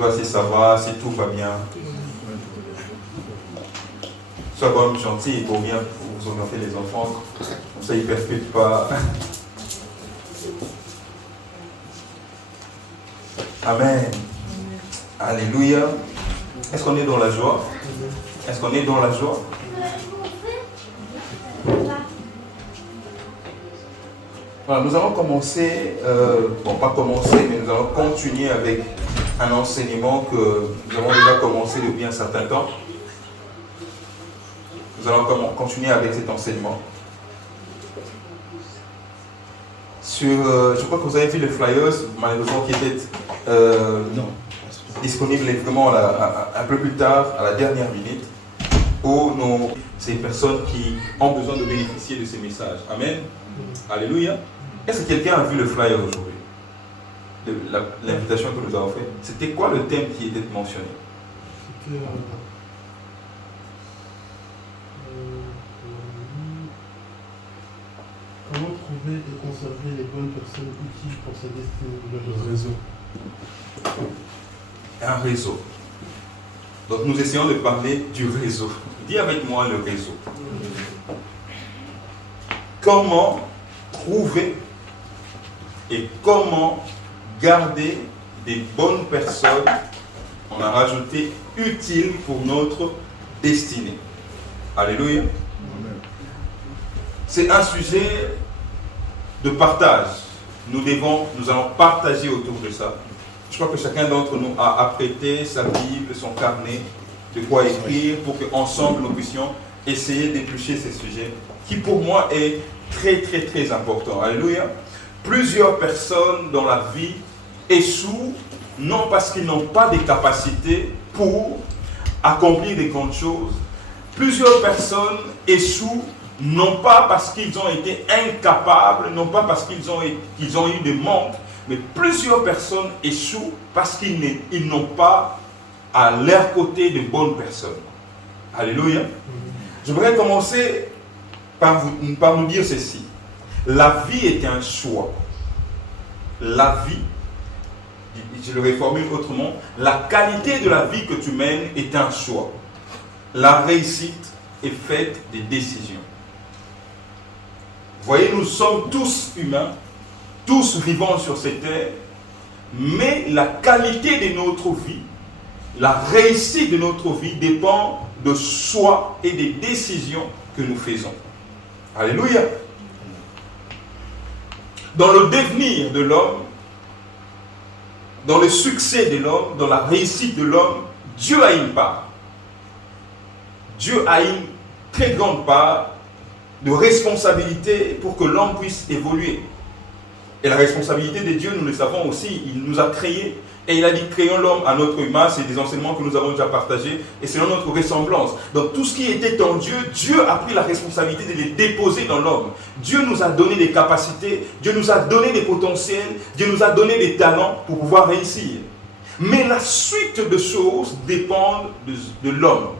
toi si ça va, si tout va bien. Sois quand même gentil et pour bien vous orienter les enfants. Comme ça, ils ne percutent pas. Amen. Alléluia. Est-ce qu'on est dans la joie? Est-ce qu'on est dans la joie? Voilà, nous allons commencer, bon pas commencer, mais nous allons continuer avec un enseignement que nous avons déjà commencé depuis un certain temps. Nous allons continuer avec cet enseignement. Je crois que vous avez vu les flyers, malheureusement qui étaient disponibles vraiment un peu plus tard, à la dernière minute, pour ces personnes qui ont besoin de bénéficier de ces messages. Amen. Alléluia. Est-ce que quelqu'un a vu le flyer aujourd'hui? L'invitation que nous avons faite. C'était quoi le thème qui était mentionné? C'était comment trouver et conserver les bonnes personnes utiles pour sa destinée? Le réseau. Un réseau. Donc nous essayons de parler du réseau. Dis avec moi le réseau. Comment trouver et comment garder des bonnes personnes, on a rajouté utiles pour notre destinée. Alléluia. C'est un sujet de partage. Nous allons partager autour de ça. Je crois que chacun d'entre nous a apprêté sa Bible, son carnet, de quoi écrire pour qu'ensemble nous puissions essayer d'éplucher ces sujets qui pour moi est très très très important. Alléluia. Plusieurs personnes dans la vie échouent non parce qu'ils n'ont pas des capacités pour accomplir des grandes choses. Plusieurs personnes échouent non pas parce qu'ils ont été incapables, non pas parce qu'ils ont eu des manques, mais plusieurs personnes échouent parce qu'ils n'ont pas à leur côté de bonnes personnes. Alléluia. Je voudrais commencer par nous dire ceci. La vie est un choix. La vie, je le reformule autrement, la qualité de la vie que tu mènes est un choix. La réussite est faite des décisions. Vous voyez, nous sommes tous humains, tous vivants sur cette terre, mais la qualité de notre vie, la réussite de notre vie dépend de choix et des décisions que nous faisons. Alléluia. Dans le devenir de l'homme, dans le succès de l'homme, dans la réussite de l'homme, Dieu a une part. Dieu a une très grande part de responsabilité pour que l'homme puisse évoluer. Et la responsabilité de Dieu, nous le savons aussi, il nous a créés. Et il a dit, créons l'homme à notre image. C'est des enseignements que nous avons déjà partagés. Et selon notre ressemblance. Donc tout ce qui était en Dieu, Dieu a pris la responsabilité de les déposer dans l'homme. Dieu nous a donné des capacités. Dieu nous a donné des potentiels. Dieu nous a donné des talents pour pouvoir réussir. Mais la suite de choses dépend de l'homme.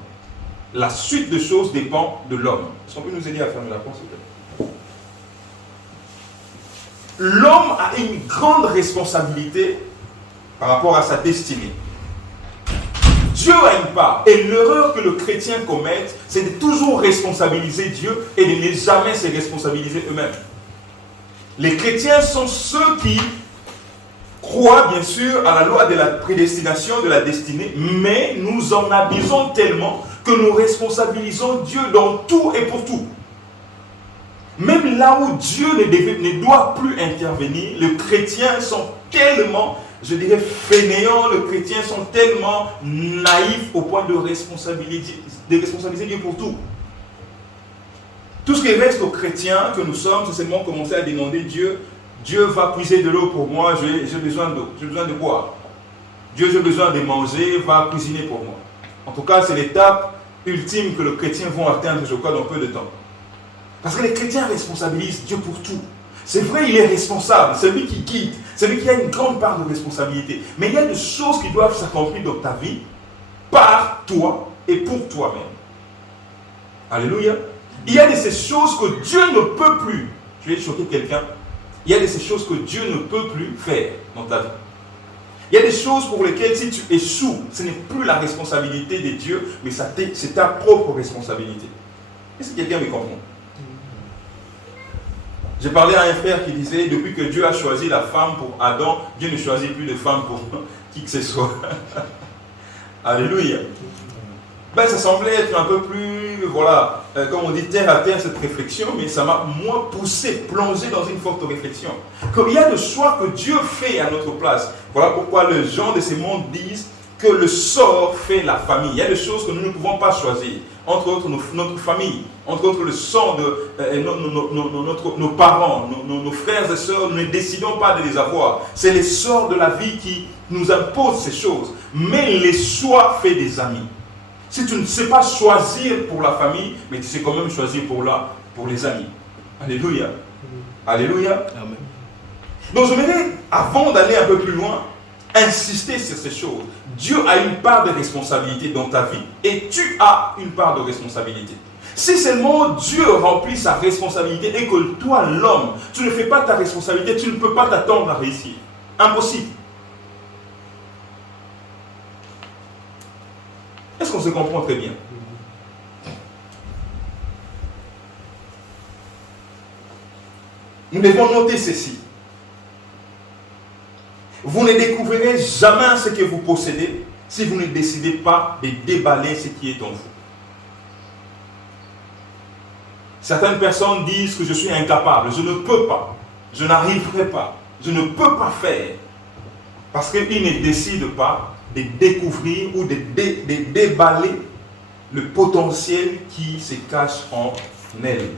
La suite de choses dépend de l'homme. Est-ce qu'on peut nous aider à fermer la porte, s'il vous plaît? L'homme a une grande responsabilité par rapport à sa destinée. Dieu a une part. Et l'erreur que le chrétien commet, c'est de toujours responsabiliser Dieu et de ne jamais se responsabiliser eux-mêmes. Les chrétiens sont ceux qui croient bien sûr à la loi de la prédestination, de la destinée, mais nous en abusons tellement que nous responsabilisons Dieu dans tout et pour tout. Même là où Dieu ne doit plus intervenir, les chrétiens sont tellement, je dirais, fainéants, les chrétiens sont tellement naïfs au point de responsabiliser Dieu pour tout. Tout ce qui reste aux chrétiens que nous sommes, c'est seulement commencer à demander Dieu va puiser de l'eau pour moi, j'ai besoin d'eau, j'ai besoin de boire. Dieu, j'ai besoin de manger, va cuisiner pour moi. En tout cas, c'est l'étape ultime que les chrétiens vont atteindre, je crois, dans peu de temps. Parce que les chrétiens responsabilisent Dieu pour tout. C'est vrai, il est responsable, c'est lui qui guide, c'est lui qui a une grande part de responsabilité. Mais il y a des choses qui doivent s'accomplir dans ta vie par toi et pour toi-même. Alléluia. Il y a de ces choses que Dieu ne peut plus. Je vais choquer quelqu'un. Il y a de ces choses que Dieu ne peut plus faire dans ta vie. Il y a des choses pour lesquelles si tu échoues, ce n'est plus la responsabilité de Dieu, mais c'est ta propre responsabilité. Est-ce que quelqu'un me comprend? J'ai parlé à un frère qui disait, depuis que Dieu a choisi la femme pour Adam, Dieu ne choisit plus de femme pour qui que ce soit. Alléluia. Ben, ça semblait être un peu plus, voilà, comme on dit, terre à terre cette réflexion, mais ça m'a, moi, poussé, plongé dans une forte réflexion. Qu'il y a des choix que Dieu fait à notre place. Voilà pourquoi les gens de ce monde disent que le sort fait la famille. Il y a des choses que nous ne pouvons pas choisir. Entre autres, notre famille, entre autres, le sang de nos parents, nos frères et sœurs, nous ne décidons pas de les avoir. C'est les sorts de la vie qui nous imposent ces choses. Mais les choix fait des amis. Si tu ne sais pas choisir pour la famille, mais tu sais quand même choisir pour les amis. Alléluia. Alléluia. Amen. Donc j'aimerais, avant d'aller un peu plus loin, insister sur ces choses. Dieu a une part de responsabilité dans ta vie et tu as une part de responsabilité. Si seulement Dieu remplit sa responsabilité et que toi, l'homme, tu ne fais pas ta responsabilité, tu ne peux pas t'attendre à réussir. Impossible. Est-ce qu'on se comprend très bien? Nous devons noter ceci. Vous ne découvrirez jamais ce que vous possédez si vous ne décidez pas de déballer ce qui est en vous. Certaines personnes disent que je suis incapable, je ne peux pas, je n'arriverai pas, je ne peux pas faire. Parce qu'ils ne décident pas de découvrir ou de déballer le potentiel qui se cache en elles.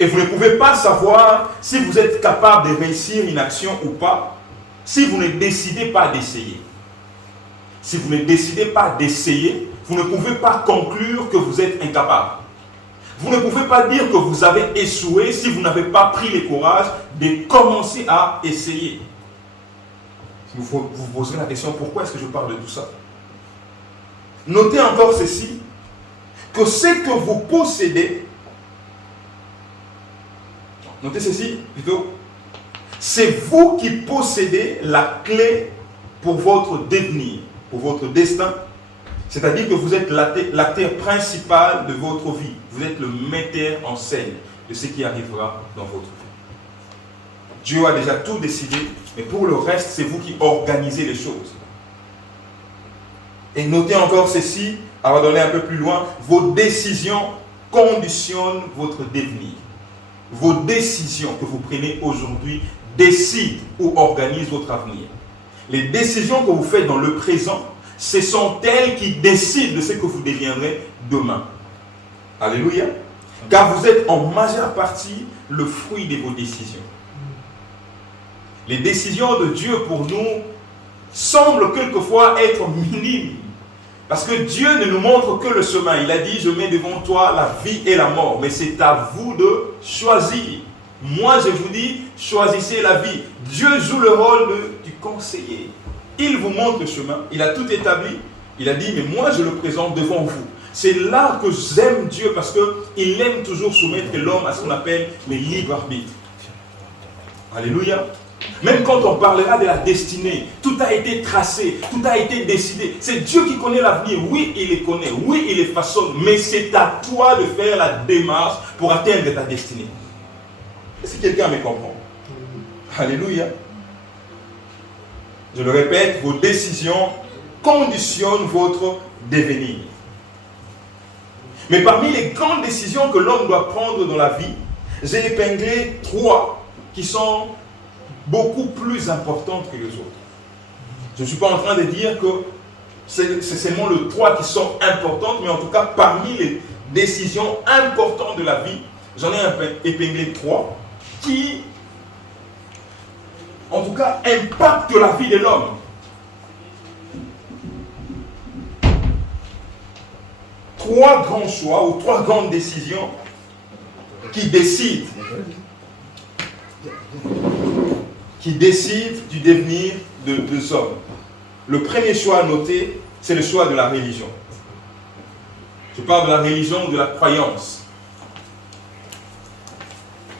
Et vous ne pouvez pas savoir si vous êtes capable de réussir une action ou pas si vous ne décidez pas d'essayer. Si vous ne décidez pas d'essayer, vous ne pouvez pas conclure que vous êtes incapable. Vous ne pouvez pas dire que vous avez échoué si vous n'avez pas pris le courage de commencer à essayer. Vous vous poserez la question, pourquoi est-ce que je parle de tout ça? Notez encore ceci, que ce que vous possédez, notez ceci plutôt, c'est vous qui possédez la clé pour votre devenir, pour votre destin. C'est-à-dire que vous êtes l'acteur principal de votre vie. Vous êtes le metteur en scène de ce qui arrivera dans votre vie. Dieu a déjà tout décidé, mais pour le reste, c'est vous qui organisez les choses. Et notez encore ceci, avant d'aller un peu plus loin, vos décisions conditionnent votre devenir. Vos décisions que vous prenez aujourd'hui décident ou organisent votre avenir. Les décisions que vous faites dans le présent, ce sont elles qui décident de ce que vous deviendrez demain. Alléluia. Car vous êtes en majeure partie le fruit de vos décisions. Les décisions de Dieu pour nous semblent quelquefois être minimes. Parce que Dieu ne nous montre que le chemin. Il a dit, je mets devant toi la vie et la mort. Mais c'est à vous de choisir. Moi, je vous dis, choisissez la vie. Dieu joue le rôle du conseiller. Il vous montre le chemin. Il a tout établi. Il a dit, mais moi, je le présente devant vous. C'est là que j'aime Dieu parce qu'il aime toujours soumettre l'homme à ce qu'on appelle le libre arbitre. Alléluia. Même quand on parlera de la destinée, tout a été tracé, tout a été décidé. C'est Dieu qui connaît l'avenir. Oui, il les connaît. Oui, il les façonne. Mais c'est à toi de faire la démarche pour atteindre ta destinée. Est-ce que quelqu'un me comprend? Alléluia. Je le répète, vos décisions conditionnent votre devenir. Mais parmi les grandes décisions que l'homme doit prendre dans la vie, j'ai épinglé 3 qui sont beaucoup plus importantes que les autres. Je ne suis pas en train de dire que c'est seulement les 3 qui sont importantes, mais en tout cas, parmi les décisions importantes de la vie, j'en ai épinglé 3 qui, en tout cas, impactent la vie de l'homme. Trois grands choix ou 3 grandes décisions qui décident du devenir de 2 hommes. Le premier choix à noter, c'est le choix de la religion. Je parle de la religion ou de la croyance.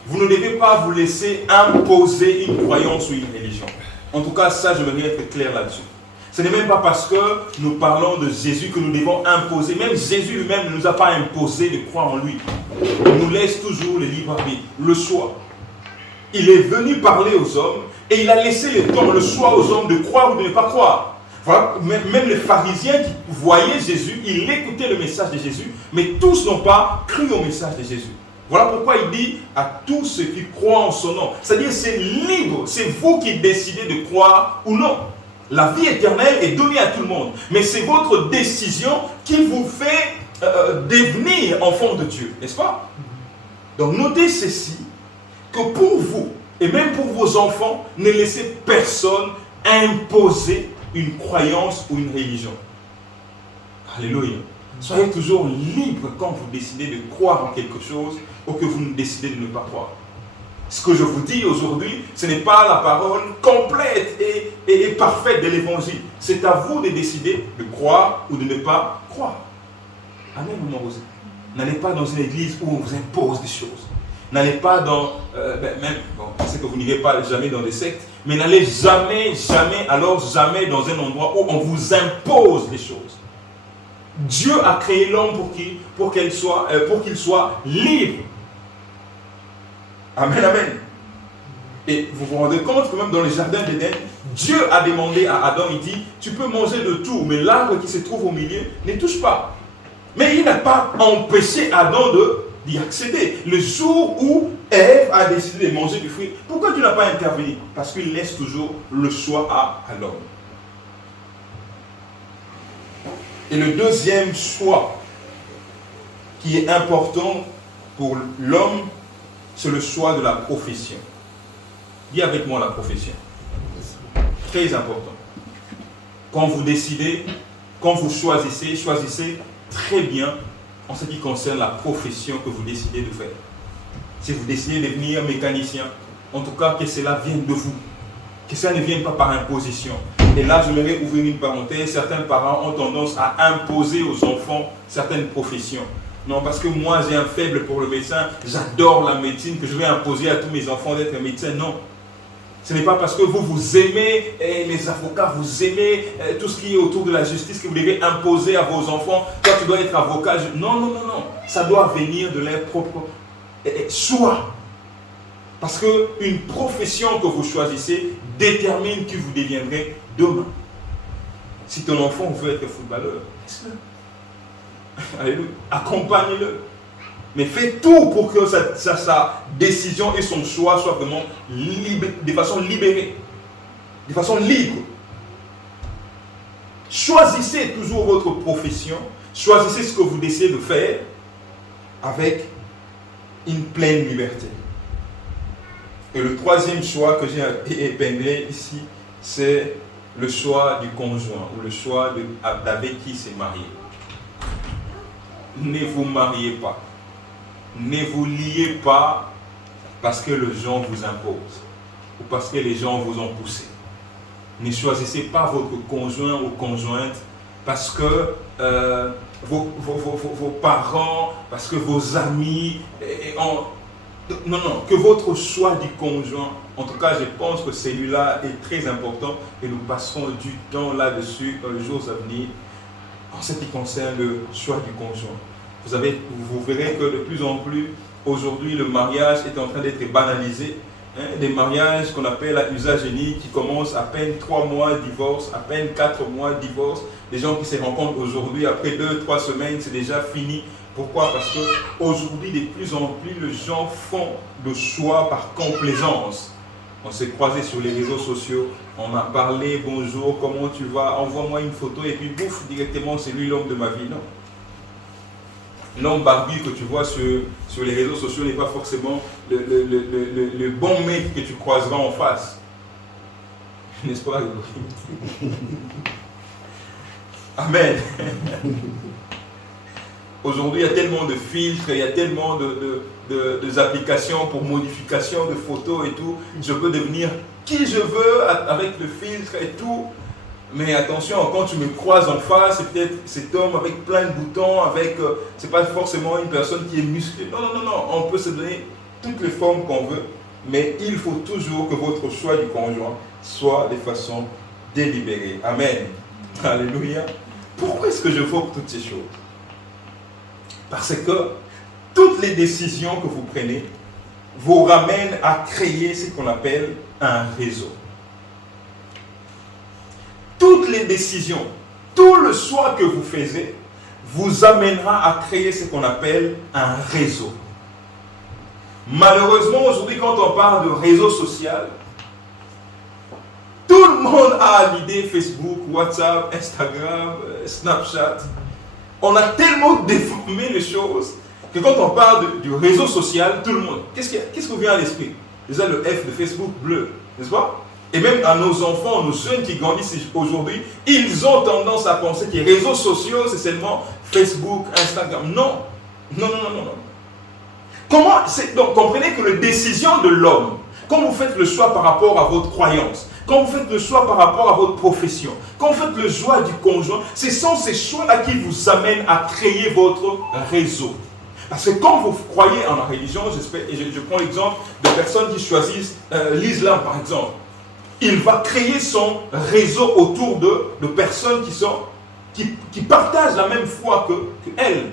Vous ne devez pas vous laisser imposer une croyance ou une religion. En tout cas, ça, j'aimerais être clair là-dessus. Ce n'est même pas parce que nous parlons de Jésus que nous devons imposer. Même Jésus lui-même ne nous a pas imposé de croire en lui. Il nous laisse toujours le libre arbitre, le choix. Il est venu parler aux hommes et il a laissé le choix aux hommes de croire ou de ne pas croire. Voilà, même les pharisiens qui voyaient Jésus, ils écoutaient le message de Jésus, mais tous n'ont pas cru au message de Jésus. Voilà pourquoi il dit à tous ceux qui croient en son nom. C'est-à-dire c'est libre, c'est vous qui décidez de croire ou non. La vie éternelle est donnée à tout le monde, mais c'est votre décision qui vous fait devenir enfant de Dieu, n'est-ce pas? Donc notez ceci, que pour vous, et même pour vos enfants, ne laissez personne imposer une croyance ou une religion. Alléluia. Soyez toujours libre quand vous décidez de croire en quelque chose ou que vous décidez de ne pas croire. Ce que je vous dis aujourd'hui, ce n'est pas la parole complète et parfaite de l'évangile. C'est à vous de décider de croire ou de ne pas croire. Amen, maman Rosée. N'allez pas dans une église où on vous impose des choses. N'allez pas dans, je sais que vous n'irez pas jamais dans des sectes, mais n'allez jamais dans un endroit où on vous impose des choses. Dieu a créé l'homme pour qu'il soit libre. Amen, amen. Et vous vous rendez compte que même dans le jardin d'Éden, Dieu a demandé à Adam, il dit, tu peux manger de tout, mais l'arbre qui se trouve au milieu, ne touche pas. Mais il n'a pas empêché Adam d'y accéder. Le jour où Ève a décidé de manger du fruit, pourquoi tu n'as pas intervenu? Parce qu'il laisse toujours le choix à l'homme. Et le deuxième choix qui est important pour l'homme, c'est le choix de la profession. Dis avec moi la profession. Très important. Quand vous décidez, quand vous choisissez très bien en ce qui concerne la profession que vous décidez de faire. Si vous décidez de devenir mécanicien, en tout cas que cela vienne de vous. Que ça ne vienne pas par imposition. Et là, j'aimerais ouvrir une parenthèse. Certains parents ont tendance à imposer aux enfants certaines professions. Non, parce que moi, j'ai un faible pour le médecin, j'adore la médecine, que je vais imposer à tous mes enfants d'être médecin. Non. Ce n'est pas parce que vous aimez les avocats, vous aimez tout ce qui est autour de la justice que vous devez imposer à vos enfants. Toi, tu dois être avocat. Non, non, non, non. Ça doit venir de leur propre choix. Parce qu'une profession que vous choisissez détermine qui vous deviendrez demain. Si ton enfant veut être footballeur, laisse-le. Alléluia. Accompagne-le. Mais fais tout pour que sa décision et son choix soient vraiment de façon libérée. De façon libre. Choisissez toujours votre profession. Choisissez ce que vous décidez de faire avec une pleine liberté. Et le troisième choix que j'ai épinglé ici, c'est le choix du conjoint ou le choix d'avec qui s'est marié. Ne vous mariez pas. Ne vous liez pas parce que les gens vous imposent ou parce que les gens vous ont poussé. Ne choisissez pas votre conjoint ou conjointe parce que vos parents, parce que vos amis. Non, non, que votre choix du conjoint, en tout cas je pense que celui-là est très important et nous passerons du temps là-dessus dans les jours à venir en ce qui concerne le choix du conjoint. Vous verrez que de plus en plus, aujourd'hui, le mariage est en train d'être banalisé. Des mariages qu'on appelle à usage unique qui commencent à peine 3 mois divorce, à peine 4 mois divorce. Des gens qui se rencontrent aujourd'hui, après 2-3 semaines, c'est déjà fini. Pourquoi? Parce qu'aujourd'hui, de plus en plus, les gens font le choix par complaisance. On s'est croisés sur les réseaux sociaux, on a parlé, bonjour, comment tu vas, envoie-moi une photo et puis bouf, directement, c'est lui l'homme de ma vie. Non. L'homme barbu que tu vois sur les réseaux sociaux n'est pas forcément le bon mec que tu croiseras en face. N'est-ce pas? Amen. Aujourd'hui, il y a tellement de filtres, il y a tellement d'applications pour modification de photos et tout. Je peux devenir qui je veux avec le filtre et tout. Mais attention, quand tu me croises en face, c'est peut-être cet homme avec plein de boutons, c'est pas forcément une personne qui est musclée. Non, non, non, non. On peut se donner toutes les formes qu'on veut. mais il faut toujours que votre choix du conjoint soit de façon délibérée. Amen. Alléluia. Pourquoi est-ce que je j'évoque toutes ces choses? Parce que toutes les décisions que vous prenez vous ramènent à créer ce qu'on appelle un réseau. Toutes les décisions, tout le choix que vous faites vous amènera à créer ce qu'on appelle un réseau. Malheureusement, aujourd'hui, quand on parle de réseau social, tout le monde a l'idée Facebook, WhatsApp, Instagram, Snapchat. On a tellement déformé les choses que quand on parle du réseau social, tout le monde, qu'est-ce qui vous vient à l'esprit? Déjà le F de Facebook bleu, n'est-ce pas? Et même à nos enfants, nos jeunes qui grandissent aujourd'hui, ils ont tendance à penser que les réseaux sociaux, c'est seulement Facebook, Instagram. Non, non, non, non, non. Donc, comprenez que la décision de l'homme, quand vous faites le choix par rapport à votre croyance, quand vous faites le choix par rapport à votre profession, quand vous faites le choix du conjoint, ce sont ces choix-là qui vous amènent à créer votre réseau. Parce que quand vous croyez en la religion, je prends l'exemple de personnes qui choisissent l'islam par exemple, il va créer son réseau autour de personnes qui partagent la même foi que elle.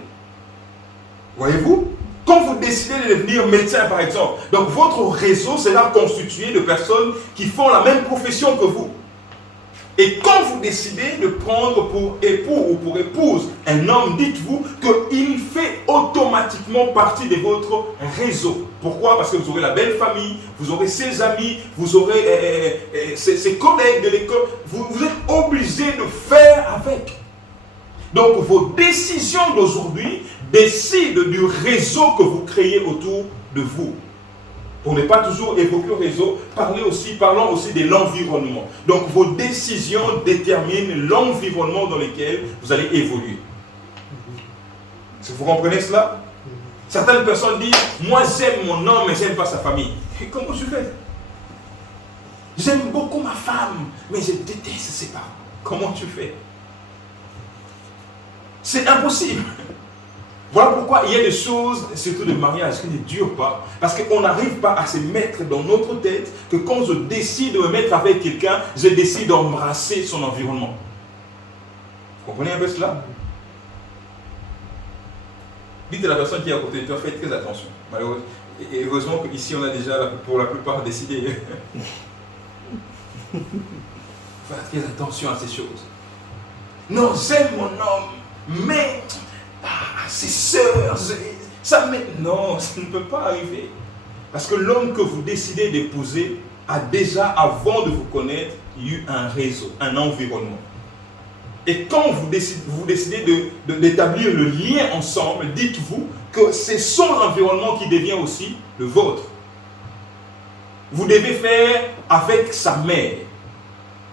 Voyez-vous? Quand vous décidez de devenir médecin, par exemple, donc votre réseau sera constitué de personnes qui font la même profession que vous. Et quand vous décidez de prendre pour époux ou pour épouse un homme, dites-vous qu'il fait automatiquement partie de votre réseau. Pourquoi? Parce que vous aurez la belle famille, vous aurez ses amis, vous aurez ses collègues de l'école. Vous êtes obligé de faire avec. Donc vos décisions d'aujourd'hui décident du réseau que vous créez autour de vous. Pour ne pas toujours évoquer le réseau, parlons aussi de l'environnement. Donc vos décisions déterminent l'environnement dans lequel vous allez évoluer. Est-ce que vous comprenez cela? Certaines personnes disent, moi j'aime mon homme mais j'aime pas sa famille. Et comment je fais? J'aime beaucoup ma femme mais je déteste ses parents. Comment tu fais? C'est impossible. Voilà pourquoi il y a des choses, surtout de mariage, qui ne durent pas. Parce qu'on n'arrive pas à se mettre dans notre tête que quand je décide de me mettre avec quelqu'un, je décide d'embrasser son environnement. Vous comprenez un peu cela? Dites à la personne qui est à côté de toi, faites très attention. Malheureusement, et heureusement qu'ici on a déjà pour la plupart décidé. Faites très attention à ces choses. Non, j'aime mon homme, mais ses sœurs, non, ça ne peut pas arriver. Parce que l'homme que vous décidez d'épouser a déjà, avant de vous connaître, eu un réseau, un environnement. Et quand vous décidez d'établir le lien ensemble, dites-vous que c'est son environnement qui devient aussi le vôtre. Vous devez faire avec sa mère,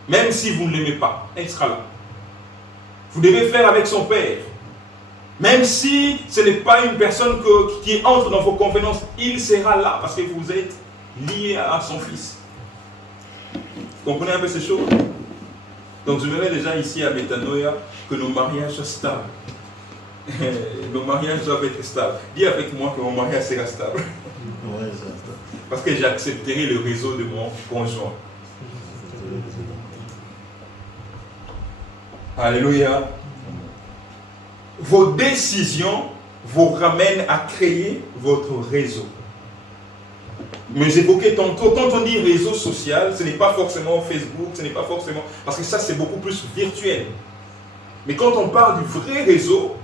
même si vous ne l'aimez pas, elle sera là. Vous devez faire avec son père. Même si ce n'est pas une personne qui entre dans vos convenances, il sera là parce que vous êtes lié à son fils. Vous comprenez un peu ces choses? Donc je verrai déjà ici à Metanoia que nos mariages soient stables. Nos mariages doivent être stables. Dis avec moi que mon mariage sera stable. Parce que j'accepterai le réseau de mon conjoint. Alléluia. Vos décisions vous ramènent à créer votre réseau. Mais j'évoquais tantôt, quand on dit réseau social, ce n'est pas forcément Facebook, ce n'est pas forcément... Parce que ça, c'est beaucoup plus virtuel. Mais quand on parle du vrai réseau,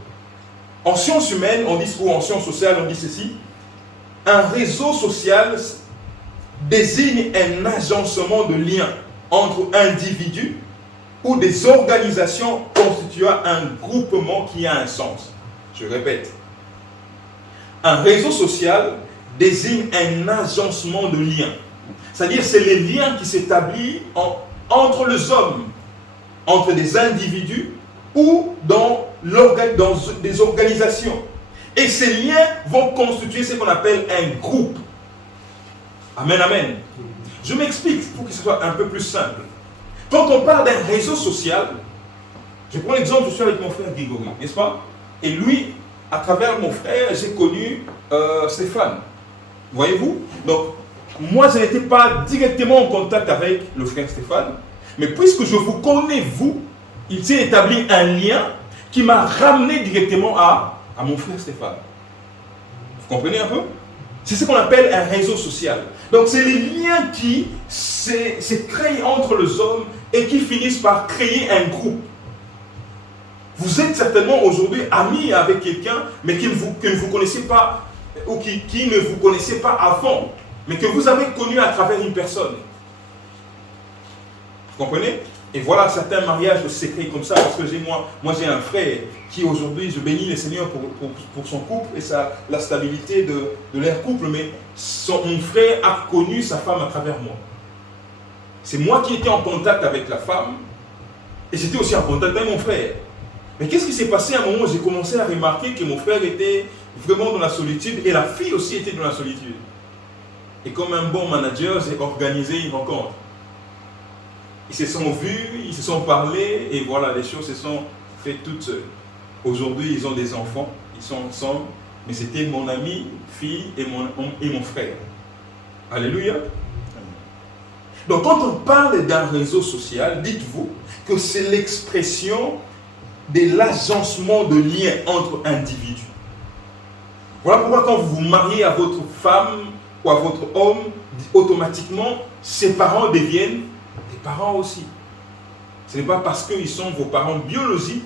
en sciences humaines, on dit, ou en sciences sociales, on dit ceci, un réseau social désigne un agencement de liens entre individus ou des organisations constituant un groupement qui a un sens. Je répète. Un réseau social désigne un agencement de liens. C'est-à-dire, c'est les liens qui s'établissent entre les hommes, entre des individus ou dans des organisations. Et ces liens vont constituer ce qu'on appelle un groupe. Amen, amen. Je m'explique pour que ce soit un peu plus simple. Quand on parle d'un réseau social, je prends l'exemple, je suis avec mon frère Grégory, n'est-ce pas? Et lui, à travers mon frère, j'ai connu Stéphane. Voyez-vous? Donc, moi je n'étais pas directement en contact avec le frère Stéphane, mais puisque je vous connais vous, il s'est établi un lien qui m'a ramené directement à mon frère Stéphane. Vous comprenez un peu? C'est ce qu'on appelle un réseau social. Donc c'est les liens qui se créent entre les hommes et qui finissent par créer un groupe. Vous êtes certainement aujourd'hui amis avec quelqu'un, mais que ne vous connaissez pas, ou qui ne vous connaissait pas avant, mais que vous avez connu à travers une personne. Vous comprenez? Et voilà, certains mariages se créent comme ça, parce que moi j'ai un frère qui aujourd'hui, je bénis le Seigneur pour son couple et la stabilité de leur couple, mais mon frère a connu sa femme à travers moi. C'est moi qui étais en contact avec la femme, et j'étais aussi en contact avec mon frère. Mais qu'est-ce qui s'est passé à un moment où j'ai commencé à remarquer que mon frère était vraiment dans la solitude, et la fille aussi était dans la solitude. Et comme un bon manager, j'ai organisé une rencontre. Ils se sont vus, ils se sont parlé, et voilà, les choses se sont faites toutes seules. Aujourd'hui, ils ont des enfants, ils sont ensemble, mais c'était mon ami, fille et mon frère. Alléluia. Donc quand on parle d'un réseau social, dites-vous que c'est l'expression de l'agencement de liens entre individus. Voilà pourquoi quand vous vous mariez à votre femme ou à votre homme, automatiquement, ses parents deviennent des parents aussi. Ce n'est pas parce qu'ils sont vos parents biologiques,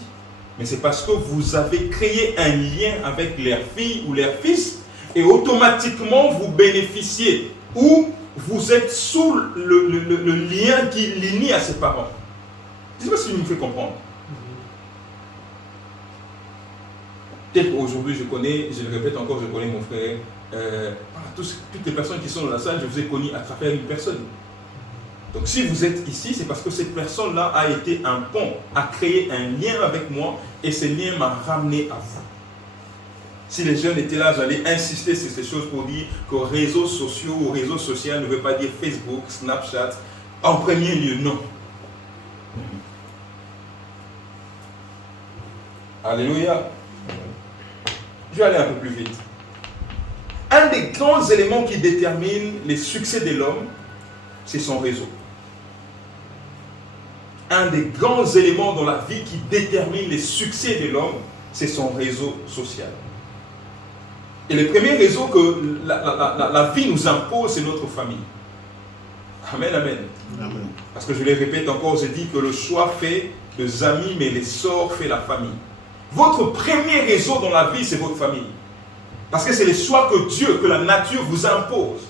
mais c'est parce que vous avez créé un lien avec leur fille ou leur fils, et automatiquement vous bénéficiez ou vous êtes sous le lien qui l'unit à ses parents. Je ne sais pas si vous me faites comprendre. Peut-être qu'aujourd'hui je connais, je le répète encore, je connais mon frère. Toutes les personnes qui sont dans la salle, je vous ai connu à travers une personne. Donc si vous êtes ici, c'est parce que cette personne-là a été un pont, a créé un lien avec moi, et ce lien m'a ramené à vous. Si les jeunes étaient là, j'allais insister sur ces choses pour dire que réseaux sociaux ou réseau social ne veut pas dire Facebook, Snapchat. En premier lieu, non. Alléluia. Je vais aller un peu plus vite. Un des grands éléments qui détermine les succès de l'homme, c'est son réseau. Un des grands éléments dans la vie qui détermine les succès de l'homme, c'est son réseau social. Et le premier réseau que la vie nous impose, c'est notre famille. Amen, amen. Amen. Parce que je le répète encore, je dis que le choix fait les amis, mais l'essor fait la famille. Votre premier réseau dans la vie, c'est votre famille. Parce que c'est le choix que Dieu, que la nature vous impose.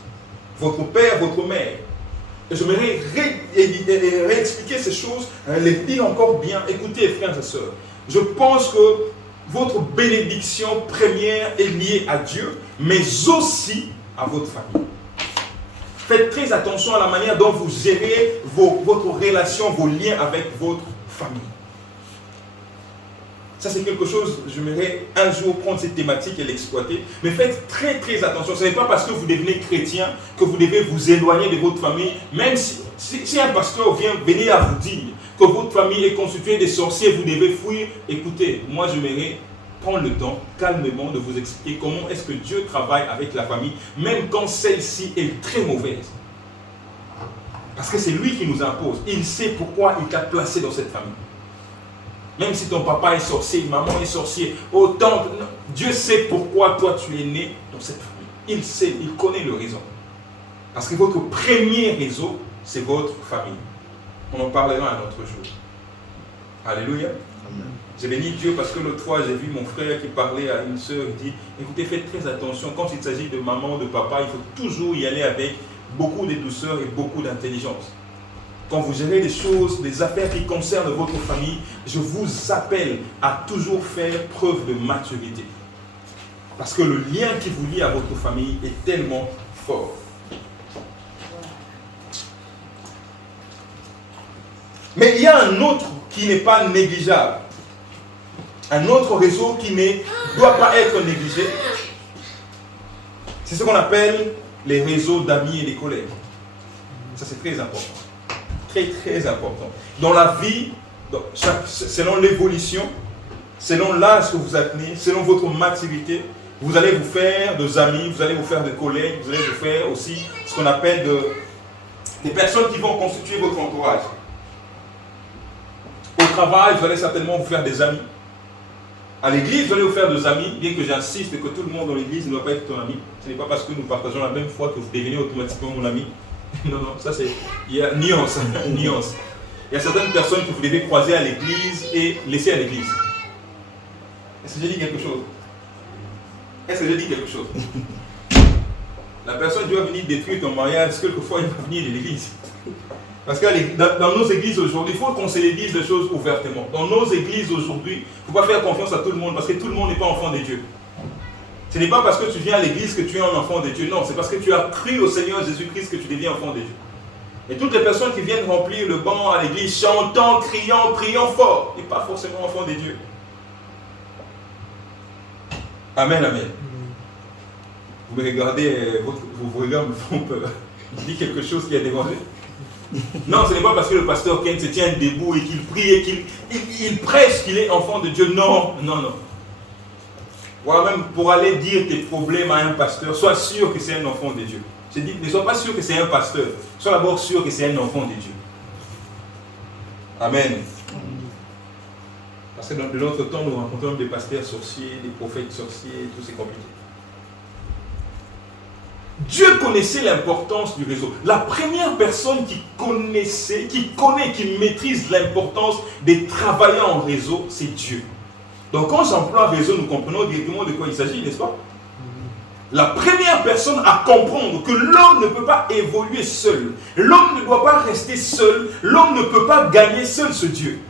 Votre père, votre mère. Et je voudrais réexpliquer ces choses, les dire encore bien. Écoutez, frères et sœurs, je pense que votre bénédiction première est liée à Dieu, mais aussi à votre famille. Faites très attention à la manière dont vous gérez votre relation, vos liens avec votre famille. Ça, c'est quelque chose, j'aimerais un jour prendre cette thématique et l'exploiter. Mais faites très très attention. Ce n'est pas parce que vous devenez chrétien que vous devez vous éloigner de votre famille. Même si un pasteur vient venir à vous dire que votre famille est constituée de sorciers, vous devez fuir. Écoutez, moi j'aimerais prendre le temps calmement de vous expliquer comment est-ce que Dieu travaille avec la famille, même quand celle-ci est très mauvaise. Parce que c'est lui qui nous impose. Il sait pourquoi il t'a placé dans cette famille. Même si ton papa est sorcier, maman est sorcier, autant, Dieu sait pourquoi toi tu es né dans cette famille. Il sait, il connaît le raison. Parce que votre premier réseau, c'est votre famille. On en parlera un autre jour. Alléluia. Amen. J'ai béni Dieu parce que l'autre fois, j'ai vu mon frère qui parlait à une sœur, il dit, écoutez, faites très attention, quand il s'agit de maman, de papa, il faut toujours y aller avec beaucoup de douceur et beaucoup d'intelligence. Quand vous gérez des choses, des affaires qui concernent votre famille, je vous appelle à toujours faire preuve de maturité. Parce que le lien qui vous lie à votre famille est tellement fort. Mais il y a un autre qui n'est pas négligeable. Un autre réseau qui ne doit pas être négligé. C'est ce qu'on appelle les réseaux d'amis et des collègues. Ça, c'est très important. Très, très important. Dans la vie, selon l'évolution, selon l'âge que vous atteignez, selon votre maturité, vous allez vous faire des amis, vous allez vous faire des collègues, vous allez vous faire aussi ce ce qu'on appelle des personnes qui vont constituer votre entourage. Au travail, vous allez certainement vous faire des amis. À l'église, vous allez vous faire des amis, bien que j'insiste que tout le monde dans l'église ne doit pas être ton ami. Ce n'est pas parce que nous partageons la même foi que vous devenez automatiquement mon ami. Non, non, ça c'est... Il y a nuance, nuance. Il y a certaines personnes que vous devez croiser à l'église et laisser à l'église. Est-ce que j'ai dit quelque chose? Est-ce que j'ai dit quelque chose? La personne qui va venir détruire ton mariage, quelquefois il va venir de l'église. Parce que dans nos églises aujourd'hui, il faut qu'on se les dise les choses ouvertement. Dans nos églises aujourd'hui, il ne faut pas faire confiance à tout le monde parce que tout le monde n'est pas enfant de Dieu. Ce n'est pas parce que tu viens à l'église que tu es un enfant de Dieu. Non, c'est parce que tu as cru au Seigneur Jésus-Christ que tu deviens enfant de Dieu. Et toutes les personnes qui viennent remplir le banc à l'église, chantant, criant, priant fort, n'est pas forcément enfant de Dieu. Amen, amen. Vous me regardez, vos regards me font peur. Je dis quelque chose qui a dérangé. Non, ce n'est pas parce que le pasteur Ken se tient debout et qu'il prie et qu'il prêche qu'il est enfant de Dieu. Non, non, non. Voilà, même pour aller dire tes problèmes à un pasteur, sois sûr que c'est un enfant de Dieu. Je dis, ne sois pas sûr que c'est un pasteur. Sois d'abord sûr que c'est un enfant de Dieu. Amen. Parce que dans l'autre temps, nous rencontrons des pasteurs sorciers, des prophètes sorciers, tout c'est compliqué. Dieu connaissait l'importance du réseau. La première personne qui maîtrise l'importance de travailler en réseau, c'est Dieu. Donc quand j'emploie réseau, nous comprenons directement de quoi il s'agit, n'est-ce pas? La première personne à comprendre que l'homme ne peut pas évoluer seul. L'homme ne doit pas rester seul. L'homme ne peut pas gagner seul ce Dieu.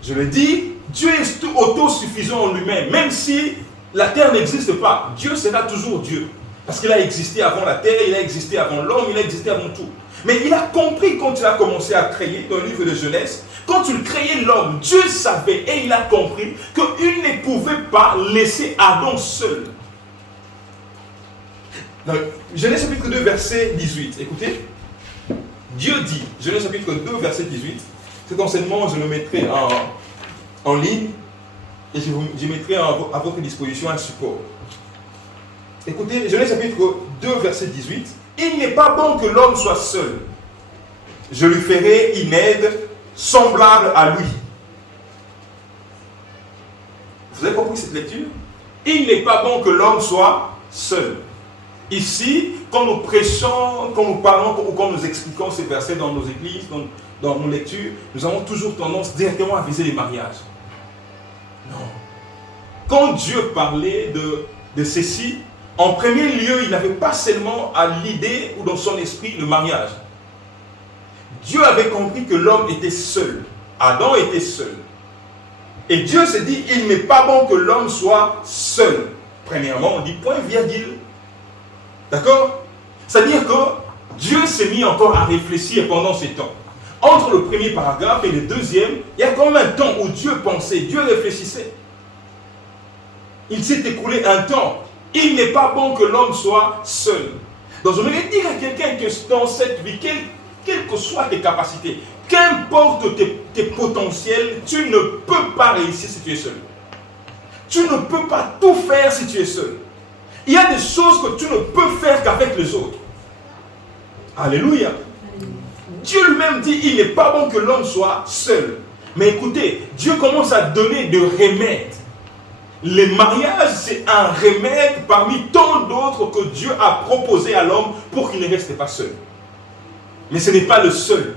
Je le dis, Dieu est autosuffisant en lui-même. Même si la terre n'existe pas, Dieu sera toujours Dieu. Parce qu'il a existé avant la terre, il a existé avant l'homme, il a existé avant tout. Mais il a compris quand il a commencé à créer, dans le livre de Genèse, quand il créait l'homme, Dieu savait et il a compris qu'il ne pouvait pas laisser Adam seul. Donc, Genèse chapitre 2, verset 18. Écoutez, Dieu dit, Genèse chapitre 2, verset 18, cet enseignement, je le mettrai en ligne et je mettrai à votre disposition un support. Écoutez, Genèse chapitre 2, verset 18. Il n'est pas bon que l'homme soit seul. Je lui ferai une aide semblable à lui. Vous avez compris cette lecture? Il n'est pas bon que l'homme soit seul. Ici, quand nous prêchons, quand nous parlons ou quand nous expliquons ces versets dans nos églises, dans nos lectures, nous avons toujours tendance directement à viser les mariages. Non. Quand Dieu parlait de ceci, en premier lieu, il n'avait pas seulement à l'idée ou dans son esprit le mariage. Dieu avait compris que l'homme était seul. Adam était seul. Et Dieu s'est dit, il n'est pas bon que l'homme soit seul. Premièrement, on dit point virgule. D'accord? C'est-à-dire que Dieu s'est mis encore à réfléchir pendant ces temps. Entre le premier paragraphe et le deuxième, il y a quand même un temps où Dieu pensait, Dieu réfléchissait. Il s'est écoulé un temps. Il n'est pas bon que l'homme soit seul. Donc je voudrais dire à quelqu'un que dans cette vie, quelles que soient tes capacités, qu'importe tes potentiels, tu ne peux pas réussir si tu es seul. Tu ne peux pas tout faire si tu es seul. Il y a des choses que tu ne peux faire qu'avec les autres. Alléluia. Dieu lui-même dit, il n'est pas bon que l'homme soit seul. Mais écoutez, Dieu commence à donner des remèdes. Le mariage, c'est un remède parmi tant d'autres que Dieu a proposé à l'homme pour qu'il ne reste pas seul. Mais ce n'est pas le seul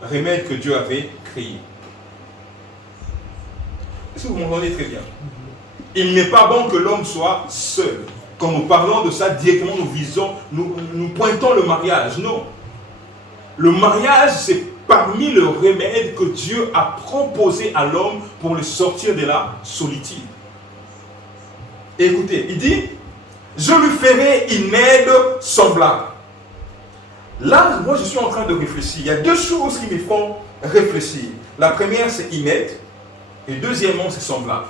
remède que Dieu avait créé. Est-ce que vous m'entendez très bien? Il n'est pas bon que l'homme soit seul. Quand nous parlons de ça, directement nous pointons le mariage. Non. Le mariage, c'est parmi le remède que Dieu a proposé à l'homme pour le sortir de la solitude. Écoutez, il dit, je lui ferai une aide semblable. Là, moi, je suis en train de réfléchir. Il y a deux choses qui me font réfléchir. La première, c'est une aide. Et deuxièmement, c'est semblable.